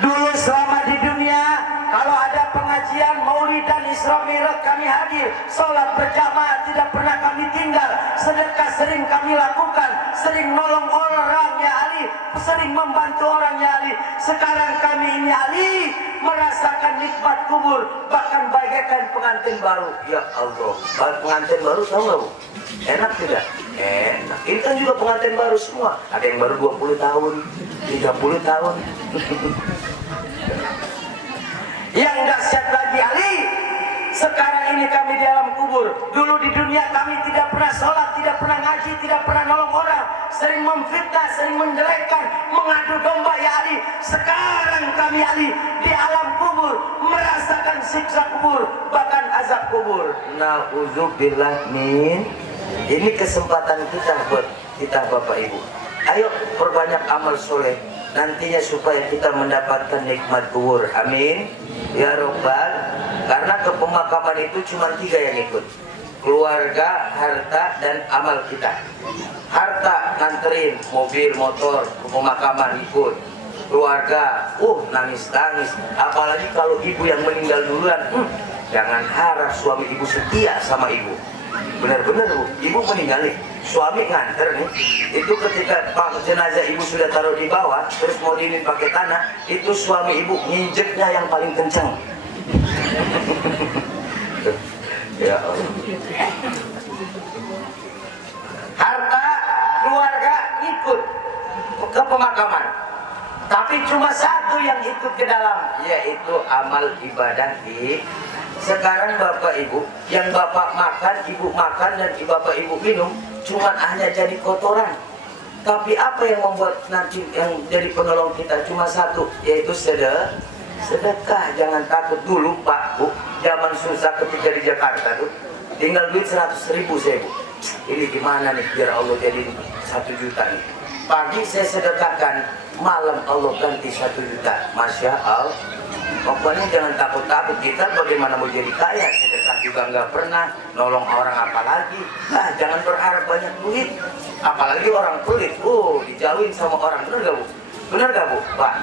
dulu selama di dunia kalau ada pengajian Maulid dan Isra Mi'raj kami hadir, sholat berjamaah tidak pernah kami tinggal, sedekah sering kami lakukan, sering nolong orang ya Ali, sering membantu orang ya Ali. Sekarang kami ini Ali merasakan nikmat kubur, bahkan bagaikan pengantin baru. Ya Allah, pengantin baru tahu nggak Bu? Enak tidak? Enak. Ini kan juga pengantin baru semua. Ada yang baru 20 tahun, 30 tahun. Yang dahsyat lagi Ali, sekarang ini kami di alam kubur. Dulu di dunia kami tidak pernah sholat, tidak pernah ngaji, tidak pernah nolong orang, sering memfitnah, sering menjelekkan, mengadu domba ya Ali. Sekarang kami Ali di alam kubur merasakan siksa kubur, bahkan azab kubur. Nauzubillah min. Ini kesempatan kita buat kita Bapak Ibu. Ayo perbanyak amal soleh nantinya supaya kita mendapatkan nikmat kubur. Amin ya Rabbal. Karena ke pemakaman itu cuma 3 yang ikut: keluarga, harta, dan amal kita. Harta nganterin mobil, motor ke pemakaman ikut. Keluarga, nangis-nangis. Apalagi kalau ibu yang meninggal duluan, jangan harap suami ibu setia sama ibu. Benar-benar Bu, ibu meninggal nih, suami nganter nih. Itu ketika jenazah ibu sudah taruh di bawah, terus mau diinin pakai tanah, itu suami ibu nginjeknya yang paling kencang. Ya Allah. Harta, keluarga ikut ke pemakaman, tapi cuma satu yang ikut ke dalam, yaitu amal ibadah di. Sekarang Bapak Ibu, yang Bapak makan, Ibu makan, dan Bapak Ibu minum, cuma hanya jadi kotoran. Tapi apa yang membuat nanti yang jadi penolong kita cuma satu, yaitu sedekah. Jangan takut. Dulu Pak Bu, zaman susah ketika di Jakarta tuh tinggal duit 100.000 saya Bu. Ini gimana nih biar Allah jadi 1 juta nih. Pagi saya sedekahkan, malam Allah ganti 1 juta. Masya Allah. Pokoknya jangan takut-takut. Kita bagaimana mau jadi kaya, sedekah juga nggak pernah, nolong orang apalagi. Nah, jangan berharap banyak duit, apalagi orang pelit. Dijauhin sama orang. Bener gak Bu? Bener gak Bu? Pak,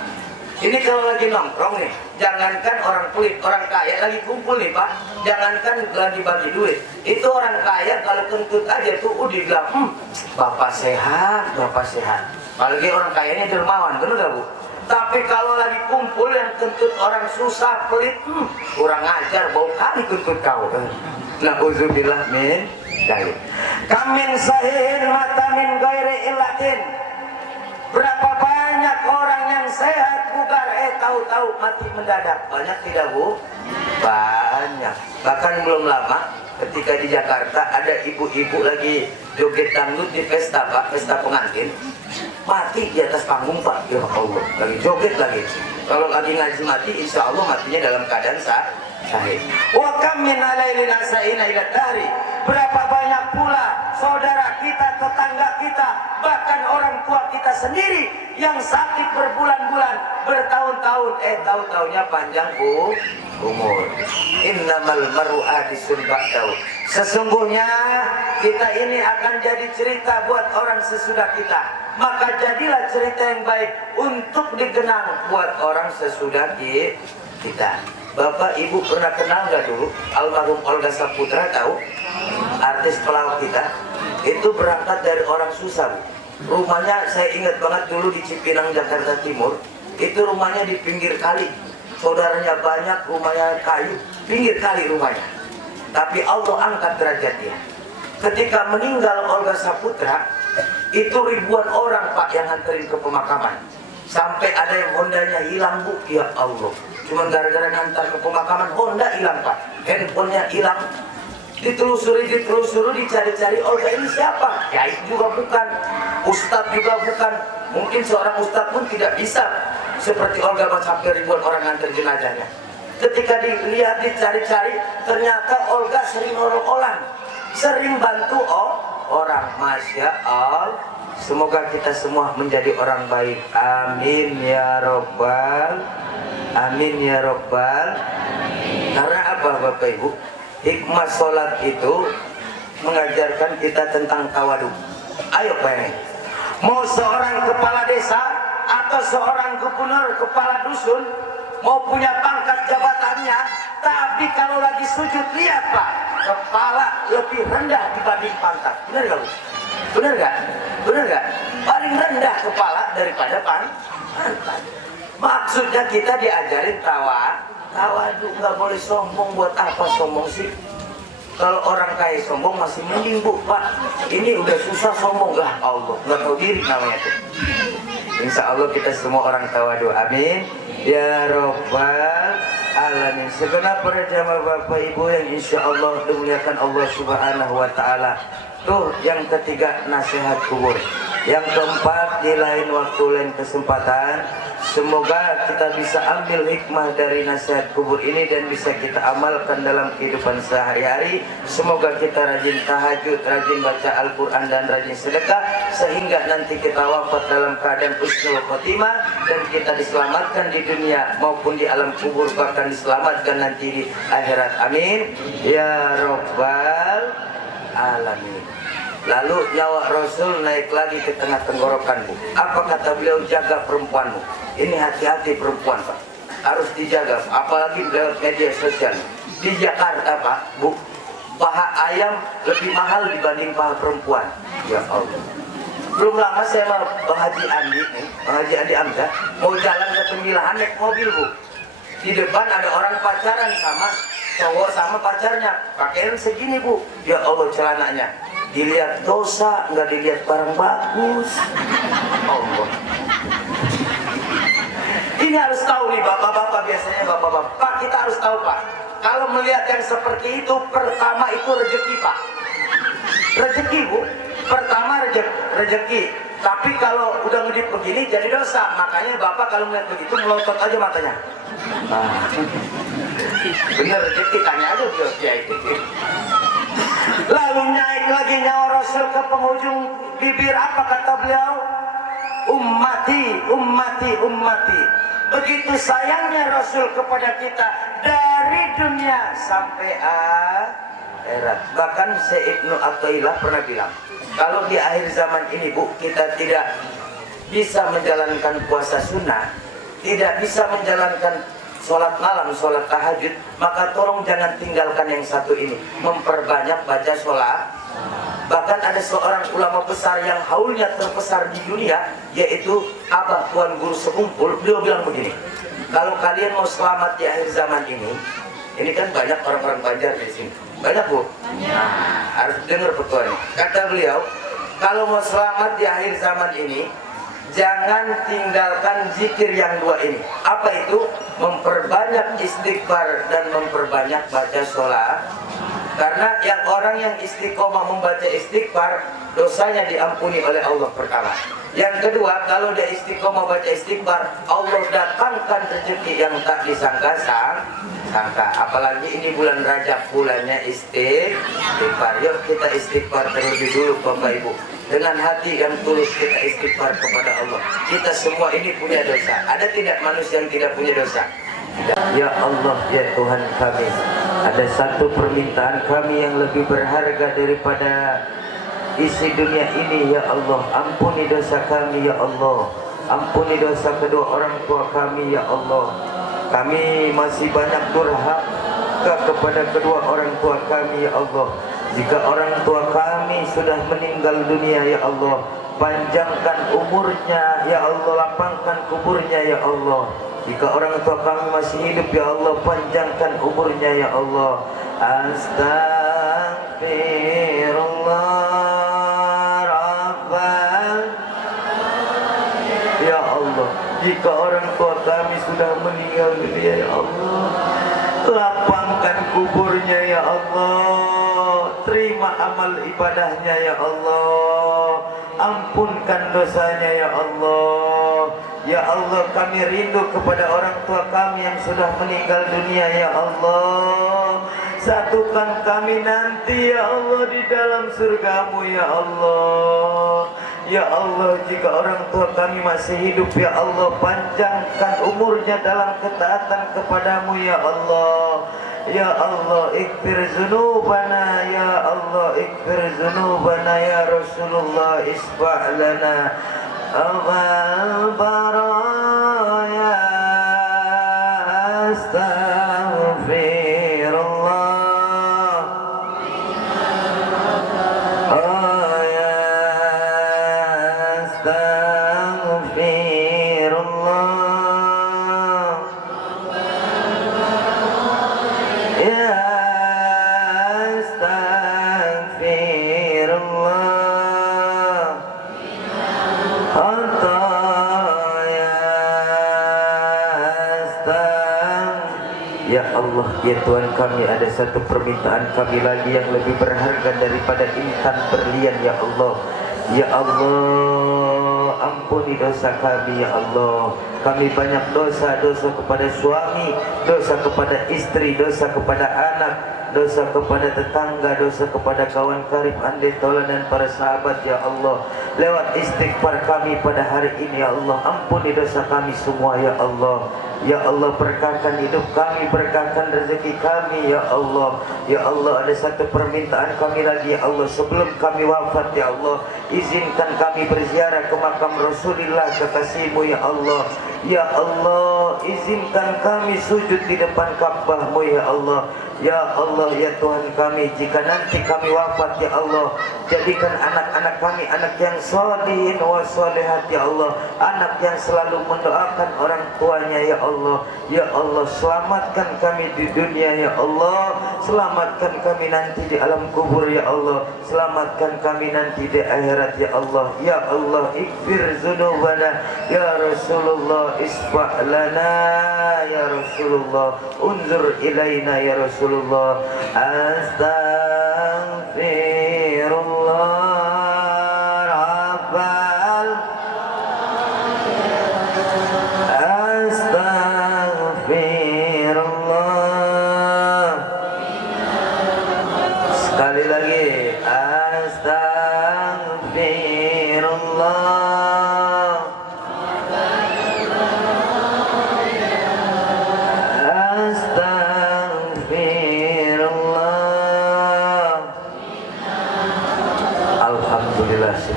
ini kalau lagi nongkrong nih, jangankan orang pelit, orang kaya lagi kumpul nih Pak, jangankan lagi bagi duit. Itu orang kaya kalau kentut aja tuh dibilang, Bapak sehat, Bapak sehat. Apalagi orang kayanya dermawan. Bener gak Bu? Tapi kalau lagi kumpul yang kentut orang susah, pelit, kurang ajar, bau kali kentut kau. Na'udzubillah min dzalik. Kamin sahihin mata min ghairi illatin. Berapa banyak orang yang sehat bugar, tahu-tahu mati mendadak. Banyak tidak Bu? Banyak. Bahkan belum lama ketika di Jakarta ada ibu-ibu lagi joget dangdut di pesta Pak, pesta pengantin, mati di atas panggung Pak. Ya Allah, lagi joget lagi. Kalau lagi ngaji mati, insya Allah matinya dalam keadaan sahih. Wa kam min alailin asaina ila dahri. Berapa banyak pula saudara kita, tetangga kita, bahkan orang tua kita sendiri yang sakit berbulan-bulan, bertahun-tahun, tahun-tahunnya panjang Bu umur. Innamal mar'u hadisun ba'dahu. Sesungguhnya kita ini akan jadi cerita buat orang sesudah kita. Maka jadilah cerita yang baik untuk dikenang buat orang sesudah kita. Bapak Ibu pernah kenal gak dulu almarhum Olga Saputra? Tahu? Artis pelawak kita. Itu berangkat dari orang susah Bu. Rumahnya saya ingat banget dulu di Cipinang, Jakarta Timur. Itu rumahnya di pinggir kali. Saudaranya banyak, rumahnya kayu, pinggir kali rumahnya. Tapi Allah angkat derajatnya. Ketika meninggal Olga Saputra, itu ribuan orang Pak yang nganterin ke pemakaman. Sampai ada yang Hondanya hilang Bu. Ya Allah, cuma gara-gara ngantar ke pemakaman Honda hilang Pak, handphonenya hilang. Ditelusuri, dicari-cari, Olga ini siapa? Kiai juga bukan, ustadz juga bukan. Mungkin seorang ustadz pun tidak bisa seperti Olga sampai ribuan orang nganter jenazahnya. Ketika dilihat, dicari-cari, ternyata Olga sering nolong orang, sering bantu orang. Masya Allah. Semoga kita semua menjadi orang baik. Amin ya robbal. Amin ya robbal. Karena apa Bapak Ibu? Hikmah sholat itu mengajarkan kita tentang tawadhu. Ayo bayangin, mau seorang kepala desa atau seorang gubernur, kepala dusun, mau punya pangkat jabatannya, tapi kalau lagi sujud lihat Pak, kepala lebih rendah dibanding pangkat. Benar gak Bu? Benar gak? Benar gak? Paling rendah kepala daripada pangkat. Maksudnya kita diajarin tawadhu, nggak boleh sombong. Buat apa sombong sih? Kalau orang kaya sombong masih mending Bu Pak. Ini udah susah sombong, lah Allah, nggak tahu diri namanya tuh. Insya Allah kita semua orang tawadhu. Amin ya robbal alamin. Segenap para jamaah Bapak Ibu yang insya Allah dimuliakan Allah Subhanahu Wa Taala. Tuh yang ketiga, nasihat kubur. Yang keempat, di lain waktu, lain kesempatan, semoga kita bisa ambil hikmah dari nasihat kubur ini dan bisa kita amalkan dalam kehidupan sehari-hari. Semoga kita rajin tahajud, rajin baca Al-Quran dan rajin sedekah, sehingga nanti kita wafat dalam keadaan husnul khotimah dan kita diselamatkan di dunia maupun di alam kubur, bahkan diselamatkan nanti di akhirat. Amin ya robbal alamin. Lalu nyawa Rasul naik lagi ke tengah tenggorokan Bu. Apa kata beliau? Jaga perempuanmu. Ini hati-hati perempuan Pak, harus dijaga, apalagi lewat media sosial. Di Jakarta Pak Bu, paha ayam lebih mahal dibanding paha perempuan. Ya Allah. Belum lama saya sama Bang Haji Andi Amda mau jalan ke Pemilahan naik mobil Bu. Di depan ada orang pacaran sama cowok sama pacarnya, pakaian segini Bu. Ya Allah, celananya dilihat dosa, nggak dilihat barang bagus. Allah. Ini harus tahu nih bapak-bapak, biasanya bapak-bapak. Pak, kita harus tahu Pak, kalau melihat yang seperti itu, pertama itu rezeki Pak. Rezeki Bu. Pertama rezeki, tapi kalau udah ngedip begini jadi dosa. Makanya bapak kalau melihat begitu melotot aja matanya. Nah, bener rezeki, tanya aja beliau kiai. Lalu naik lagi nyawa Rasul ke penghujung bibir, apa kata beliau? Ummati, ummati, ummati. Begitu sayangnya Rasul kepada kita dari dunia sampai akhirat. Bahkan Syekh Ibnu Athaillah pernah bilang, kalau di akhir zaman ini Bu, kita tidak bisa menjalankan puasa sunnah, tidak bisa menjalankan sholat malam, sholat tahajud, maka tolong jangan tinggalkan yang satu ini, memperbanyak baca sholat. Bahkan ada seorang ulama besar yang haulnya terbesar di dunia, yaitu Abah Tuan Guru Sekumpul. Beliau bilang begini, kalau kalian mau selamat di akhir zaman ini kan banyak orang-orang Banjar di sini, banyak Bu. Nah, harus dengar petuanya. Kata beliau, kalau mau selamat di akhir zaman ini, jangan tinggalkan zikir yang dua ini. Apa itu? Memperbanyak istighfar dan memperbanyak baca sholat. Karena yang orang yang istiqomah membaca istighfar, dosanya diampuni oleh Allah pertama. Yang kedua, kalau dia istiqomah baca istighfar, Allah datangkan rezeki yang tak disangka-sangka. Apalagi ini bulan Rajab, bulannya istighfar. Yuk kita istighfar terlebih dulu Bapak Ibu. Dengan hati yang tulus kita istighfar kepada Allah. Kita semua ini punya dosa. Ada tidak manusia yang tidak punya dosa? Ya Allah, ya Tuhan kami, ada satu permintaan kami yang lebih berharga daripada isi dunia ini. Ya Allah, ampuni dosa kami ya Allah. Ampuni dosa kedua orang tua kami ya Allah. Kami masih banyak durhaka kepada kedua orang tua kami ya Allah. Jika orang tua kami sudah meninggal dunia ya Allah, panjangkan umurnya ya Allah, lapangkan kuburnya ya Allah. Jika orang tua kami masih hidup ya Allah, panjangkan umurnya ya Allah. Astagfirullah Rabbal. Ya Allah, jika orang tua kami sudah meninggal dunia ya Allah, lapangkan kuburnya ya Allah. Terima amal ibadahnya ya Allah. Ampunkan dosanya ya Allah. Ya Allah, kami rindu kepada orang tua kami yang sudah meninggal dunia ya Allah. Satukan kami nanti ya Allah di dalam surgamu ya Allah. Ya Allah, jika orang tua kami masih hidup ya Allah, panjangkan umurnya dalam ketaatan kepadamu ya Allah. Ya Allah, ighfir dzunubana ya Allah, ighfir dzunubana ya Rasulullah, isfa' lana awal baraya. Astaghfirullah. Oh ya astaghfirullah. Ya astaghfirullah. Ya Allah, ya Tuhan kami, ada satu permintaan kami lagi yang lebih berharga daripada intan berlian ya Allah. Ya Allah, ampuni dosa kami ya Allah. Kami banyak dosa, dosa kepada suami, dosa kepada istri, dosa kepada anak, dosa kepada tetangga, dosa kepada kawan karib, andai taulan dan para sahabat ya Allah. Lewat istighfar kami pada hari ini ya Allah, ampuni dosa kami semua ya Allah. Ya Allah, berkahkan hidup kami, berkahkan rezeki kami ya Allah. Ya Allah, ada satu permintaan kami lagi ya Allah. Sebelum kami wafat ya Allah, izinkan kami berziarah ke makam Rasulullah kekasihmu ya Allah. Ya Allah, izinkan kami sujud di depan Ka'bahmu ya Allah. Ya Allah, ya Tuhan kami, jika nanti kami wafat ya Allah, jadikan anak-anak kami anak yang sholihin wa sholihat ya Allah, anak yang selalu mendoakan orang tuanya ya Allah. Ya Allah, selamatkan kami di dunia ya Allah, selamatkan kami nanti di alam kubur ya Allah, selamatkan kami nanti di akhirat ya Allah. Ya Allah, ighfir dzunubana ya Rasulullah, isfa' lana ya Rasulullah, unzur ilaina ya Rasulullah. Astaghfirullah.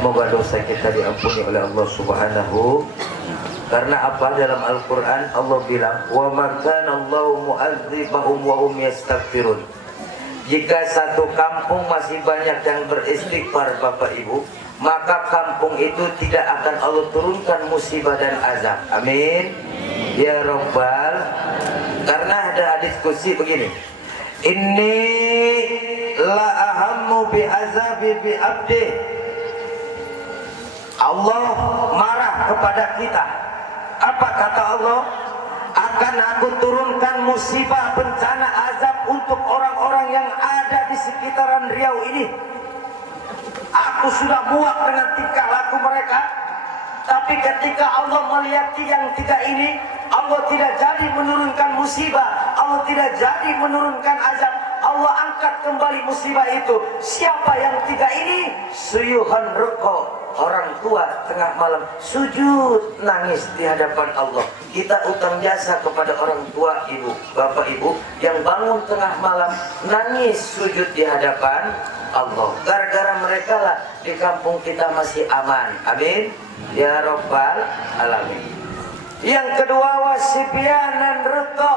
Semoga dosa kita diampuni oleh Allah Subhanahu. Karena apa? Dalam Al-Quran Allah bilang, wa makana Allahu mu'adzibahum wa hum yastaghfirun. Jika satu kampung masih banyak yang beristighfar Bapak Ibu, maka kampung itu tidak akan Allah turunkan musibah dan azab. Amin ya Rabbal. Karena ada hadis qudsi begini, inni la ahammu bi azabi bi abdi. Allah marah kepada kita. Apa kata Allah? Akan aku turunkan musibah, bencana, azab untuk orang-orang yang ada di sekitaran Riau ini. Aku sudah muak dengan tingkah laku mereka. Tapi ketika Allah melihat yang tiga ini, Allah tidak jadi menurunkan musibah, Allah tidak jadi menurunkan azab, Allah angkat kembali musibah itu. Siapa yang tiga ini? Suyuhan reko, orang tua tengah malam sujud nangis di hadapan Allah. Kita utang jasa kepada orang tua ibu, bapak ibu yang bangun tengah malam nangis sujud di hadapan Allah. Gara-gara mereka lah di kampung kita masih aman. Amin ya Rabbal alamin. Yang kedua, wasibyanan reto,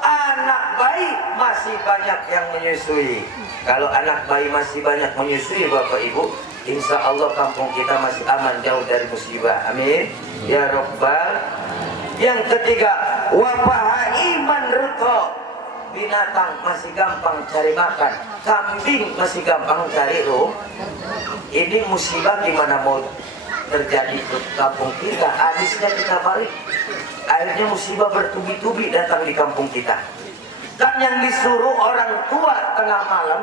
anak bayi masih banyak yang menyusui. Kalau anak bayi masih banyak menyusui Bapak Ibu, insya Allah kampung kita masih aman, jauh dari musibah. Amin ya Rabbal. Yang ketiga, wafahaiman reto, binatang masih gampang cari makan, kambing masih gampang cari ruh. Ini musibah gimana mau terjadi ke kampung kita? Habisnya kita balik, akhirnya musibah bertubi-tubi datang di kampung kita. Kan yang disuruh orang tua tengah malam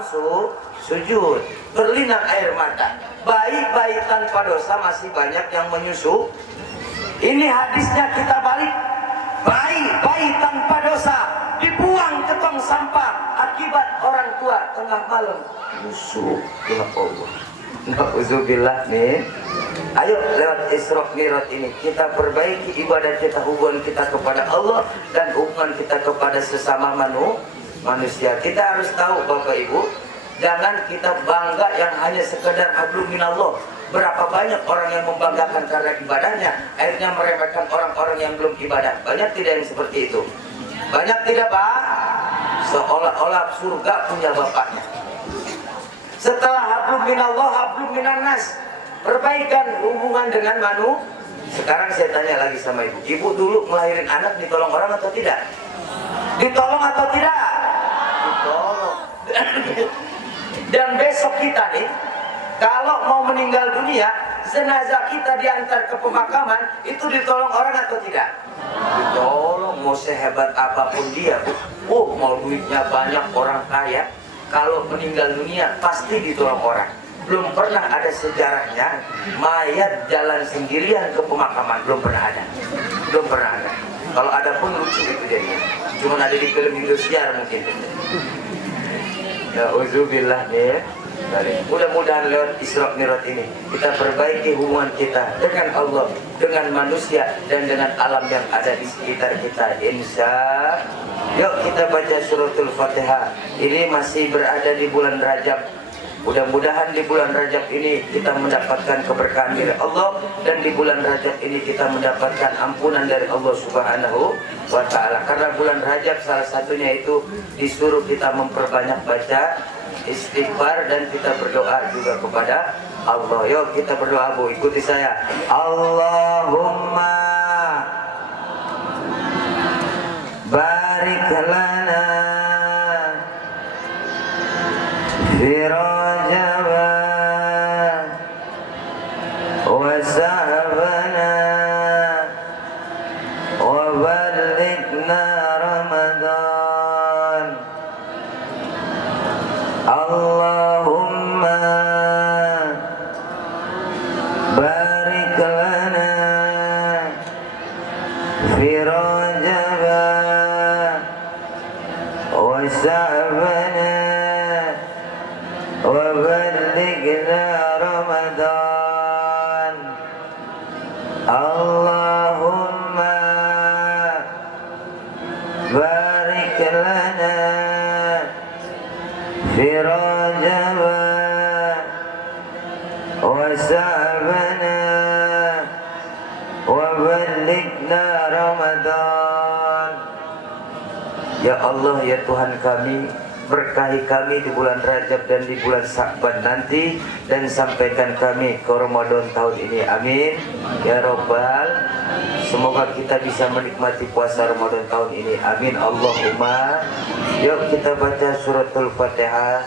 sujud, berlinang air mata. Bayi-bayi tanpa dosa masih banyak yang menyusu. Ini hadisnya kita balik, bayi-bayi tanpa dosa dibuang ke tong sampah akibat orang tua tengah malam musuh. Ya Allah, na'udzubillah nih. Ayo lewat Isra Mi'raj ini kita perbaiki ibadah kita, hubungan kita kepada Allah dan hubungan kita kepada sesama manusia. Kita harus tahu Bapak Ibu, jangan kita bangga yang hanya sekedar hablum minallah. Berapa banyak orang yang membanggakan karena ibadahnya, akhirnya meremehkan orang-orang yang belum ibadah. Banyak tidak yang seperti itu? Banyak tidak Pak? Seolah-olah surga punya bapaknya. Setelah hablum minallah, hablum minannas, perbaikan hubungan dengan manusia. Sekarang saya tanya lagi sama ibu, ibu dulu melahirin anak ditolong orang atau tidak? Ditolong atau tidak? Ditolong. Dan besok kita nih, kalau mau meninggal dunia, jenazah kita diantar ke pemakaman, itu ditolong orang atau tidak? Ditolong. Mau sehebat apapun dia, mau duitnya banyak, orang kaya, kalau meninggal dunia pasti ditolong orang. Belum pernah ada sejarahnya mayat jalan sendirian ke pemakaman, belum pernah ada. Belum pernah ada. Kalau ada pun lucu itu jadinya. Cuma ada di film Indosiar mungkin. Na'udzubillah nih. Mudah-mudahan lewat Isra Mi'raj ini kita perbaiki hubungan kita dengan Allah, dengan manusia, dan dengan alam yang ada di sekitar kita. Yuk kita baca suratul Fatihah. Ini masih berada di bulan Rajab. Mudah-mudahan di bulan Rajab ini kita mendapatkan keberkahan dari Allah, dan di bulan Rajab ini kita mendapatkan ampunan dari Allah Subhanahu wa ta'ala. Karena bulan Rajab salah satunya itu disuruh kita memperbanyak baca istighfar dan kita berdoa juga kepada Allah. Yuk kita berdoa Bu, ikuti saya. Allahumma barik lana fi Rajab wa sa'bana wa ballighna Ramadan. Allahumma barik lana fi Rajab wa sa'bana wa ballighna Ramadan. Allahumma barik lana fi Rajab wa sa'bana Ya Allah, ya Tuhan kami, berkahi kami di bulan Rajab dan di bulan Sya'ban nanti, dan sampaikan kami ke Ramadan tahun ini, amin ya Rabbal. Semoga kita bisa menikmati puasa Ramadan tahun ini, amin Allahumma. Yuk kita baca suratul Fatihah.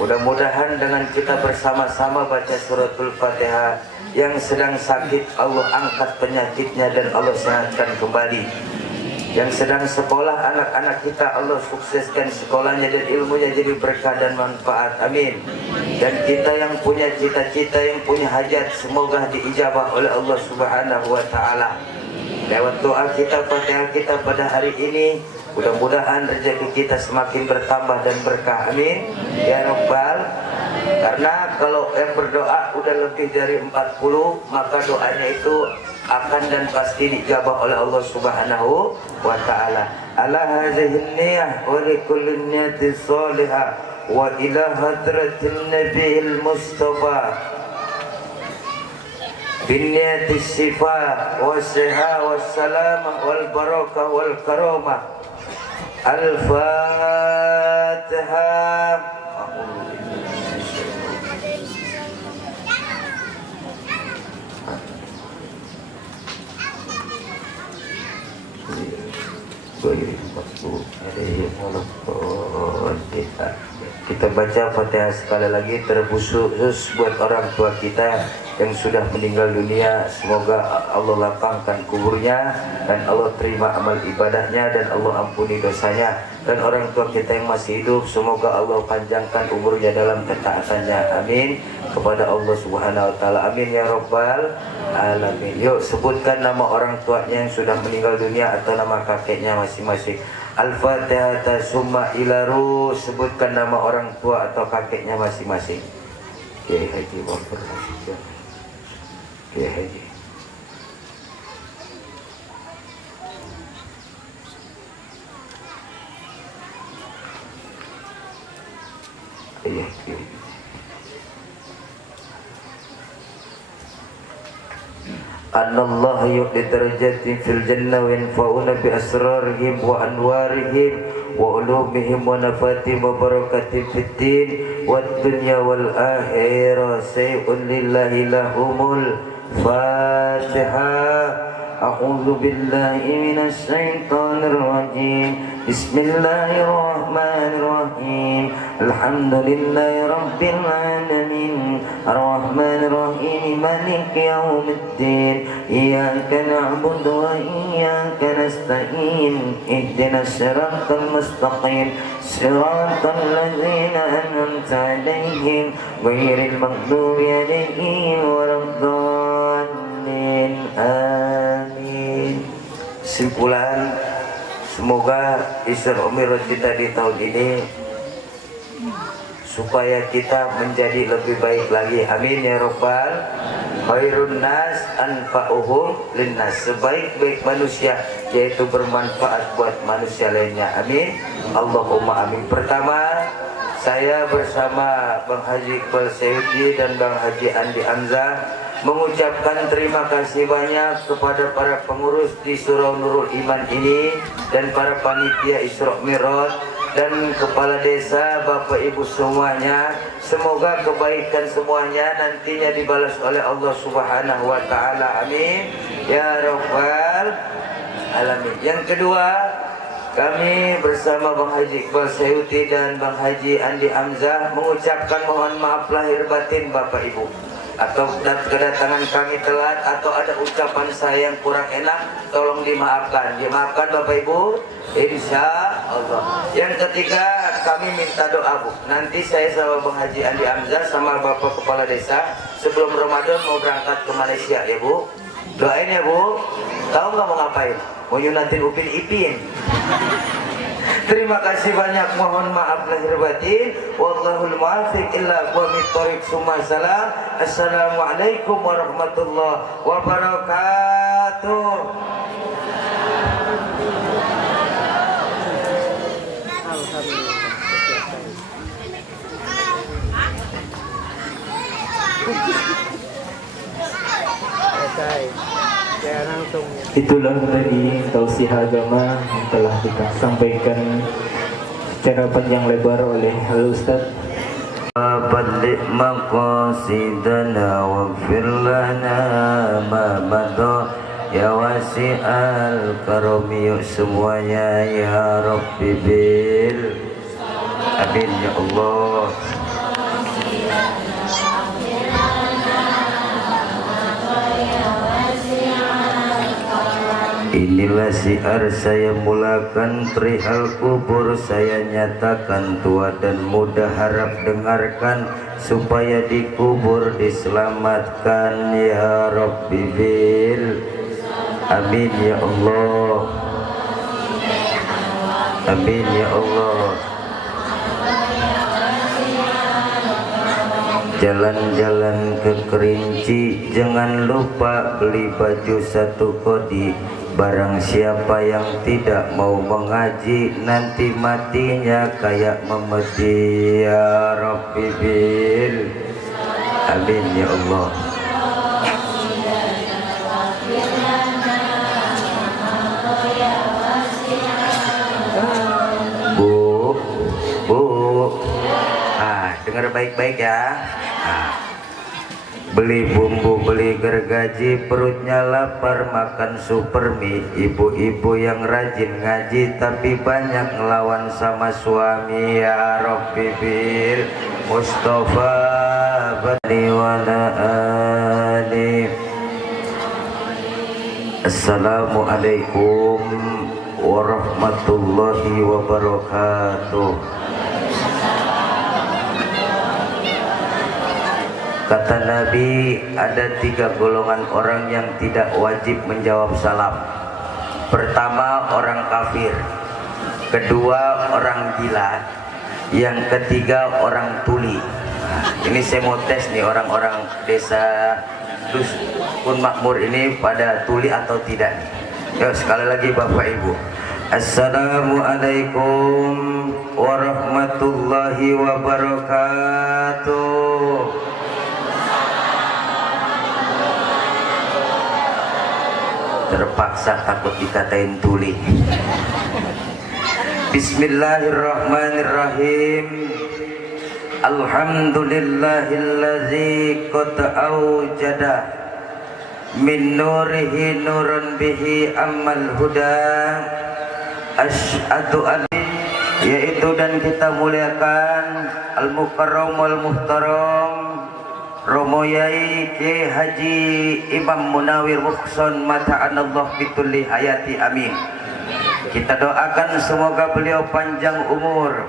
Mudah-mudahan dengan kita bersama-sama baca suratul Fatihah, yang sedang sakit Allah angkat penyakitnya dan Allah sehatkan kembali. Yang sedang sekolah anak-anak kita Allah sukseskan sekolahnya dan ilmunya jadi berkah dan manfaat, amin. Dan kita yang punya cita-cita, yang punya hajat, semoga diijabah oleh Allah Subhanahu wa ta'ala. Lewat doa kita, Fatihah kita pada hari ini, mudah-mudahan rezeki kita semakin bertambah dan berkah, amin ya Rabbal. Karena kalau yang berdoa udah lebih dari 40, maka doanya itu akan dan pasti dijabah oleh Allah Subhanahu wa ta'ala. Ala hadhihi niyyah wa li kulli niyatin salihah wa ila hadratin nabiyil mustafa bin niyati sifah wa siha wa salamah wal barakah wal karamah. Al-Fatihah. Kita baca Fatihah sekali lagi terkhusus buat orang tua kita yang sudah meninggal dunia. Semoga Allah lapangkan kuburnya dan Allah terima amal ibadahnya dan Allah ampuni dosanya. Dan orang tua kita yang masih hidup, semoga Allah panjangkan umurnya dalam ketaatannya, amin, kepada Allah Subhanahu wa ta'ala, amin ya Rabbal alamin. Yuk sebutkan nama orang tuanya yang sudah meninggal dunia atau nama kakeknya masing-masing. Al-Fatihah summa ilaru, sebutkan nama orang tua atau kakeknya masing-masing. Kiai Haji Wafir Rasyid, Kiai Haji. Iya, Kiai. Anallahu yu'ti darajatin fil jannah wa yanfa'una bi asrarihim wa anwarihim wa ulumihim wa nafatihim wa barakatin fid din wad dunya wal akhirah. Say'un lillahi lahumul Fatihah. A'udzu billahi minasy syaithanir rajim. Bismillahirrahmanirrahim. Alhamdulillahi rabbil alamin. Ar-Rahmanir Rahim. Maliki yaumiddin. Iyyaka na'budu wa iyyaka nasta'in. Ihdinas siratal mustaqim. Siratal ladzina an'amta 'alaihim ghairil maghdubi 'alaihim waladdallin. Amin. Kesimpulan, semoga Isra Mi'raj kita di tahun ini supaya kita menjadi lebih baik lagi, amin ya Rabbal. Khairun nas anfa'uhum linnas, sebaik-baik manusia yaitu bermanfaat buat manusia lainnya, amin Allahumma amin. Pertama, saya bersama Bang Haji Iqbal Sayyidi dan Bang Haji Andi Hamzah mengucapkan terima kasih banyak kepada para pengurus di Surau Nurul Iman ini dan para panitia Isra Mi'raj dan kepala desa, Bapak Ibu semuanya. Semoga kebaikan semuanya nantinya dibalas oleh Allah Subhanahu wa ta'ala, amin ya Rabbal alamin. Yang kedua, kami bersama Bang Haji Iqbal Sayyidi dan Bang Haji Andi Hamzah mengucapkan mohon maaf lahir batin Bapak Ibu, atau kedatangan kami telat atau ada ucapan saya yang kurang enak, tolong dimaafkan. Dimaafkan Bapak Ibu, insya Allah. Yang ketiga, kami minta doa Bu. Nanti saya sama Bang Haji Andi Hamzah sama Bapak Kepala Desa sebelum Ramadan mau berangkat ke Malaysia ya Bu. Doain ya Bu. Tahu nggak mau ngapain? Mau nyunatin Upin Ipin. Terima kasih banyak, mohon maaf lahir batin. Wallahul muwaffiq illa aqwamit thoriq. Summa salam. Assalamualaikum warahmatullahi wabarakatuh. Selesai. Jangan langsung. Itulah tadi tausiah agama yang telah kita sampaikan secara panjang lebar oleh Al-Ustaz. Balligh maqasidana waghfir lana ma madha ya wasi'al karami, yuk semuanya ya Rabbi bil amin ya Allah. Inilah syiar saya mulakan, perihal kubur saya nyatakan, tua dan muda harap dengarkan, supaya dikubur diselamatkan ya Rabbi bil amin ya Allah, amin ya Allah. Jalan-jalan ke Kerinci, jangan lupa beli baju satu kodi. Barang siapa yang tidak mau mengaji, nanti matinya kayak memedi ya Rabbi bil amin ya Allah. Bu, dengar baik-baik ya. Beli bumbu, beli gergaji, perutnya lapar makan super mie. Ibu-ibu yang rajin ngaji tapi banyak ngelawan sama suami ya Rabbi bil Mustafa bani wala ali. Assalamualaikum warahmatullahi wabarakatuh. Kata Nabi, ada 3 golongan orang yang tidak wajib menjawab salam. Pertama, orang kafir. Kedua, orang gila. Yang ketiga, orang tuli. Ini saya mau tes nih, orang-orang desa Dusun Makmur ini pada tuli atau tidak nih. Yuk, sekali lagi Bapak Ibu. Assalamualaikum warahmatullahi wabarakatuh. Terpaksa takut dikatain tuli. Bismillahirrahmanirrahim. Alhamdulillahillazi qad awjada min nurihi nurun bihi ammal huda. Asyhadu an, yaitu dan kita muliakan al-mukarram wal muhtaram Romo Yai Ki Haji Imam Munawir Muhson mata'anallah bitulli hayati amin. Kita doakan semoga beliau panjang umur,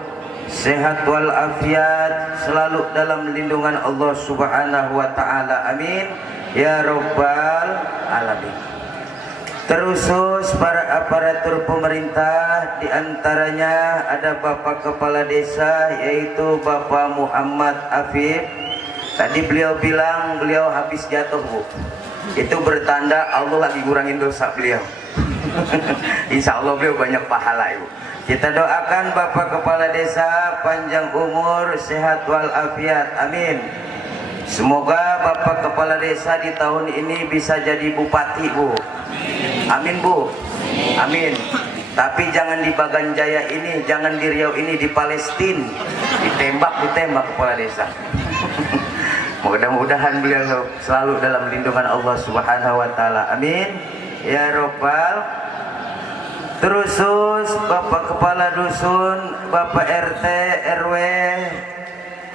sehat walafiat, selalu dalam lindungan Allah subhanahu wa ta'ala amin ya rabbal alamin. Terusus para aparatur pemerintah, diantaranya ada Bapak Kepala Desa yaitu Bapak Muhammad Afif. Tadi beliau bilang beliau habis jatuh, Bu. Itu bertanda Allah lagi ngurangin dosa beliau. Insya Allah beliau banyak pahala, Ibu. Kita doakan Bapak Kepala Desa panjang umur, sehat walafiat, amin. Semoga Bapak Kepala Desa di tahun ini bisa jadi bupati, Bu. Amin, Bu. Amin. Tapi jangan di Bagan Jaya ini, jangan di Riau ini, di Palestina. Ditembak Kepala Desa. Mudah-mudahan beliau selalu dalam lindungan Allah subhanahu wa ta'ala amin ya robbal. Terusus Bapak Kepala Dusun, Bapak RT, RW,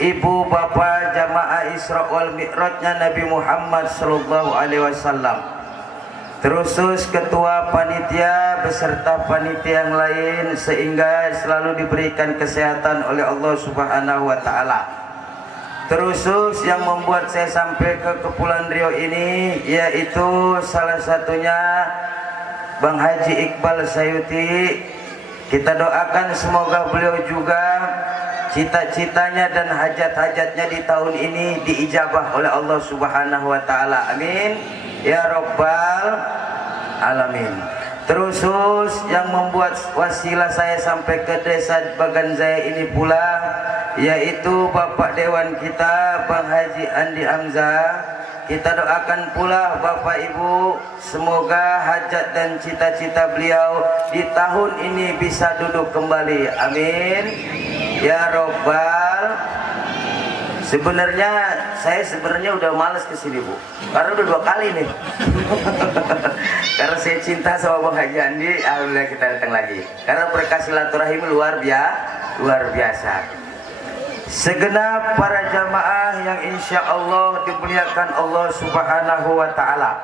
Ibu Bapak Jamaah Isra wal Mi'rajnya Nabi Muhammad sallallahu alaihi wasallam. Terusus Ketua Panitia beserta panitia yang lain, sehingga selalu diberikan kesehatan oleh Allah subhanahu wa ta'ala. Terusus yang membuat saya sampai ke Kepulauan Riau ini, yaitu salah satunya Bang Haji Iqbal Sayuti. Kita doakan semoga beliau juga cita-citanya dan hajat-hajatnya di tahun ini diijabah oleh Allah subhanahu wa ta'ala amin ya rabbal alamin. Terusus yang membuat wasilah saya sampai ke desa Bagan Jaya ini pula, yaitu Bapak Dewan kita Bang Haji Andi Hamzah. kita doakan pula Bapak Ibu, semoga hajat dan cita-cita beliau di tahun ini bisa duduk kembali. Amin ya robbal. Sebenarnya saya udah males kesini Bu, karena udah 2 kali nih. Karena saya cinta sama Bang Haji Andi, alhamdulillah kita datang lagi. Karena berkah silaturahim luar biasa. Segenap para jamaah yang insya Allah dimuliakan Allah Subhanahu wa Ta'ala.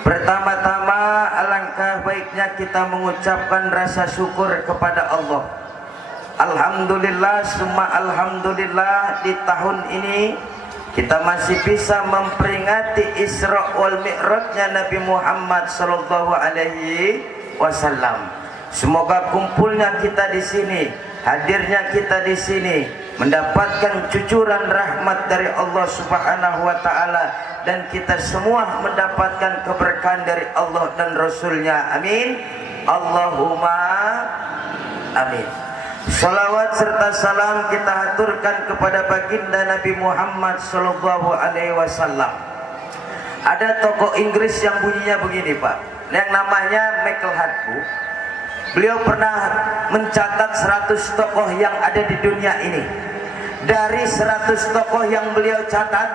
Pertama-tama alangkah baiknya kita mengucapkan rasa syukur kepada Allah. Alhamdulillah, summa alhamdulillah, di tahun ini kita masih bisa memperingati Isra wal Mi'rajnya Nabi Muhammad sallallahu alaihi wasallam. Semoga kumpulnya kita di sini, hadirnya kita di sini mendapatkan cucuran rahmat dari Allah Subhanahu wa Ta'ala, dan kita semua mendapatkan keberkahan dari Allah dan Rasulnya. Amin. Allahumma amin. Salawat serta salam kita haturkan kepada baginda Nabi Muhammad sallallahu alaihi wasallam. Ada tokoh Inggris yang bunyinya begini Pak, yang namanya Michael Hart Bu. Beliau pernah mencatat 100 tokoh yang ada di dunia ini. Dari 100 tokoh yang beliau catat,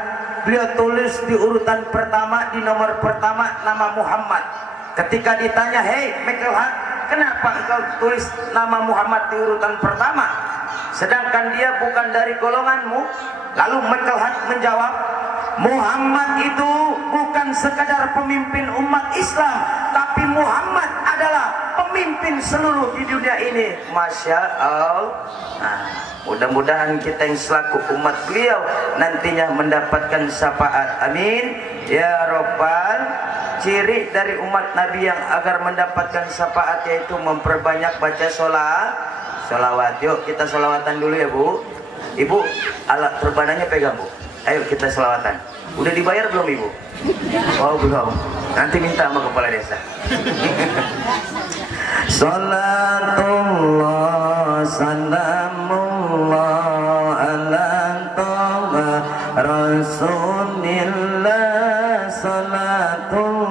beliau tulis di urutan pertama, di nomor pertama nama Muhammad. Ketika ditanya, "Hei Michael Hart, kenapa engkau tulis nama Muhammad di urutan pertama, sedangkan dia bukan dari golonganmu?" Lalu Michael Hart menjawab, "Muhammad itu bukan sekadar pemimpin umat Islam, tapi Muhammad adalah pemimpin seluruh di dunia ini." Masya Allah. Nah, mudah-mudahan kita yang selaku umat beliau nantinya mendapatkan syafaat. Amin ya robbal. Ciri dari umat Nabi yang agar mendapatkan syafaat yaitu memperbanyak baca sholawat. Yuk kita sholawatan dulu ya Bu. Ibu, alat perbananya pegang Bu. Ayo kita sholawatan. Udah dibayar belum Ibu? Oh belum. Nanti minta sama kepala desa. Salatullah salamullah ala toba Rasulillah. Salatullah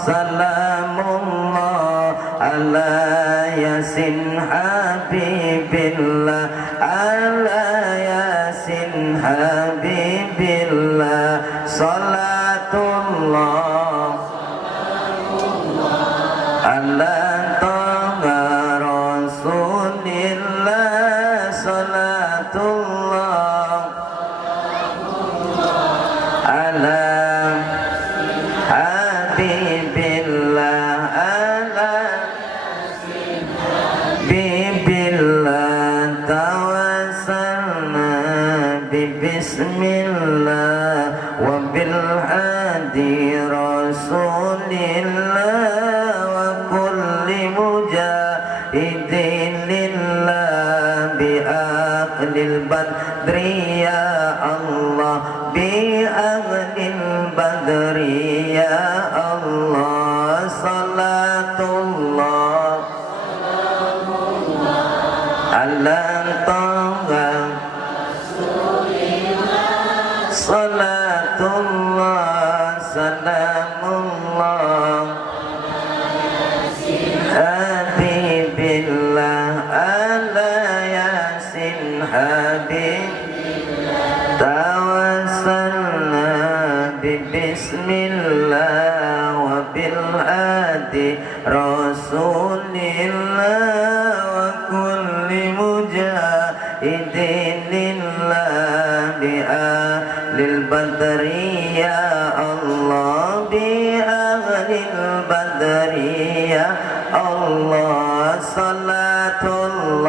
salamullah ala yasin habibillah. Ala yasin habibillah. Salatullah ala toba Rasulillah. Salatullah ala habibillah. Ala bibillah tawassalna bismillah wa bil hadi rasulillah wa kulli mujahidin lillah bi aqlil badri ya Allah, bi aqlil badri ya Allah. Salatullah ala toga salatullah salamullah habibillah. Ala yasin habib tawassalna bismillah wa bil hadi rasulillah wa kulli mujahidin lillah bi ahlil badri ya Allah, bi ahlil badri ya Allah. Salatullah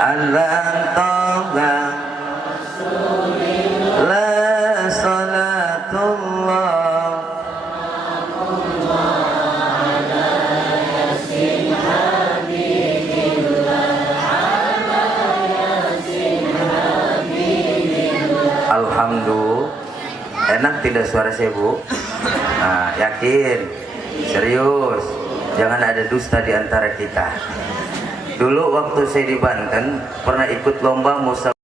ala toga la salatullah Alhamdulillah. Enak tidak suara saya Bu? Nah, yakin? Serius? Jangan ada dusta di antara kita. Dulu waktu saya di Banten pernah ikut lomba musabaqah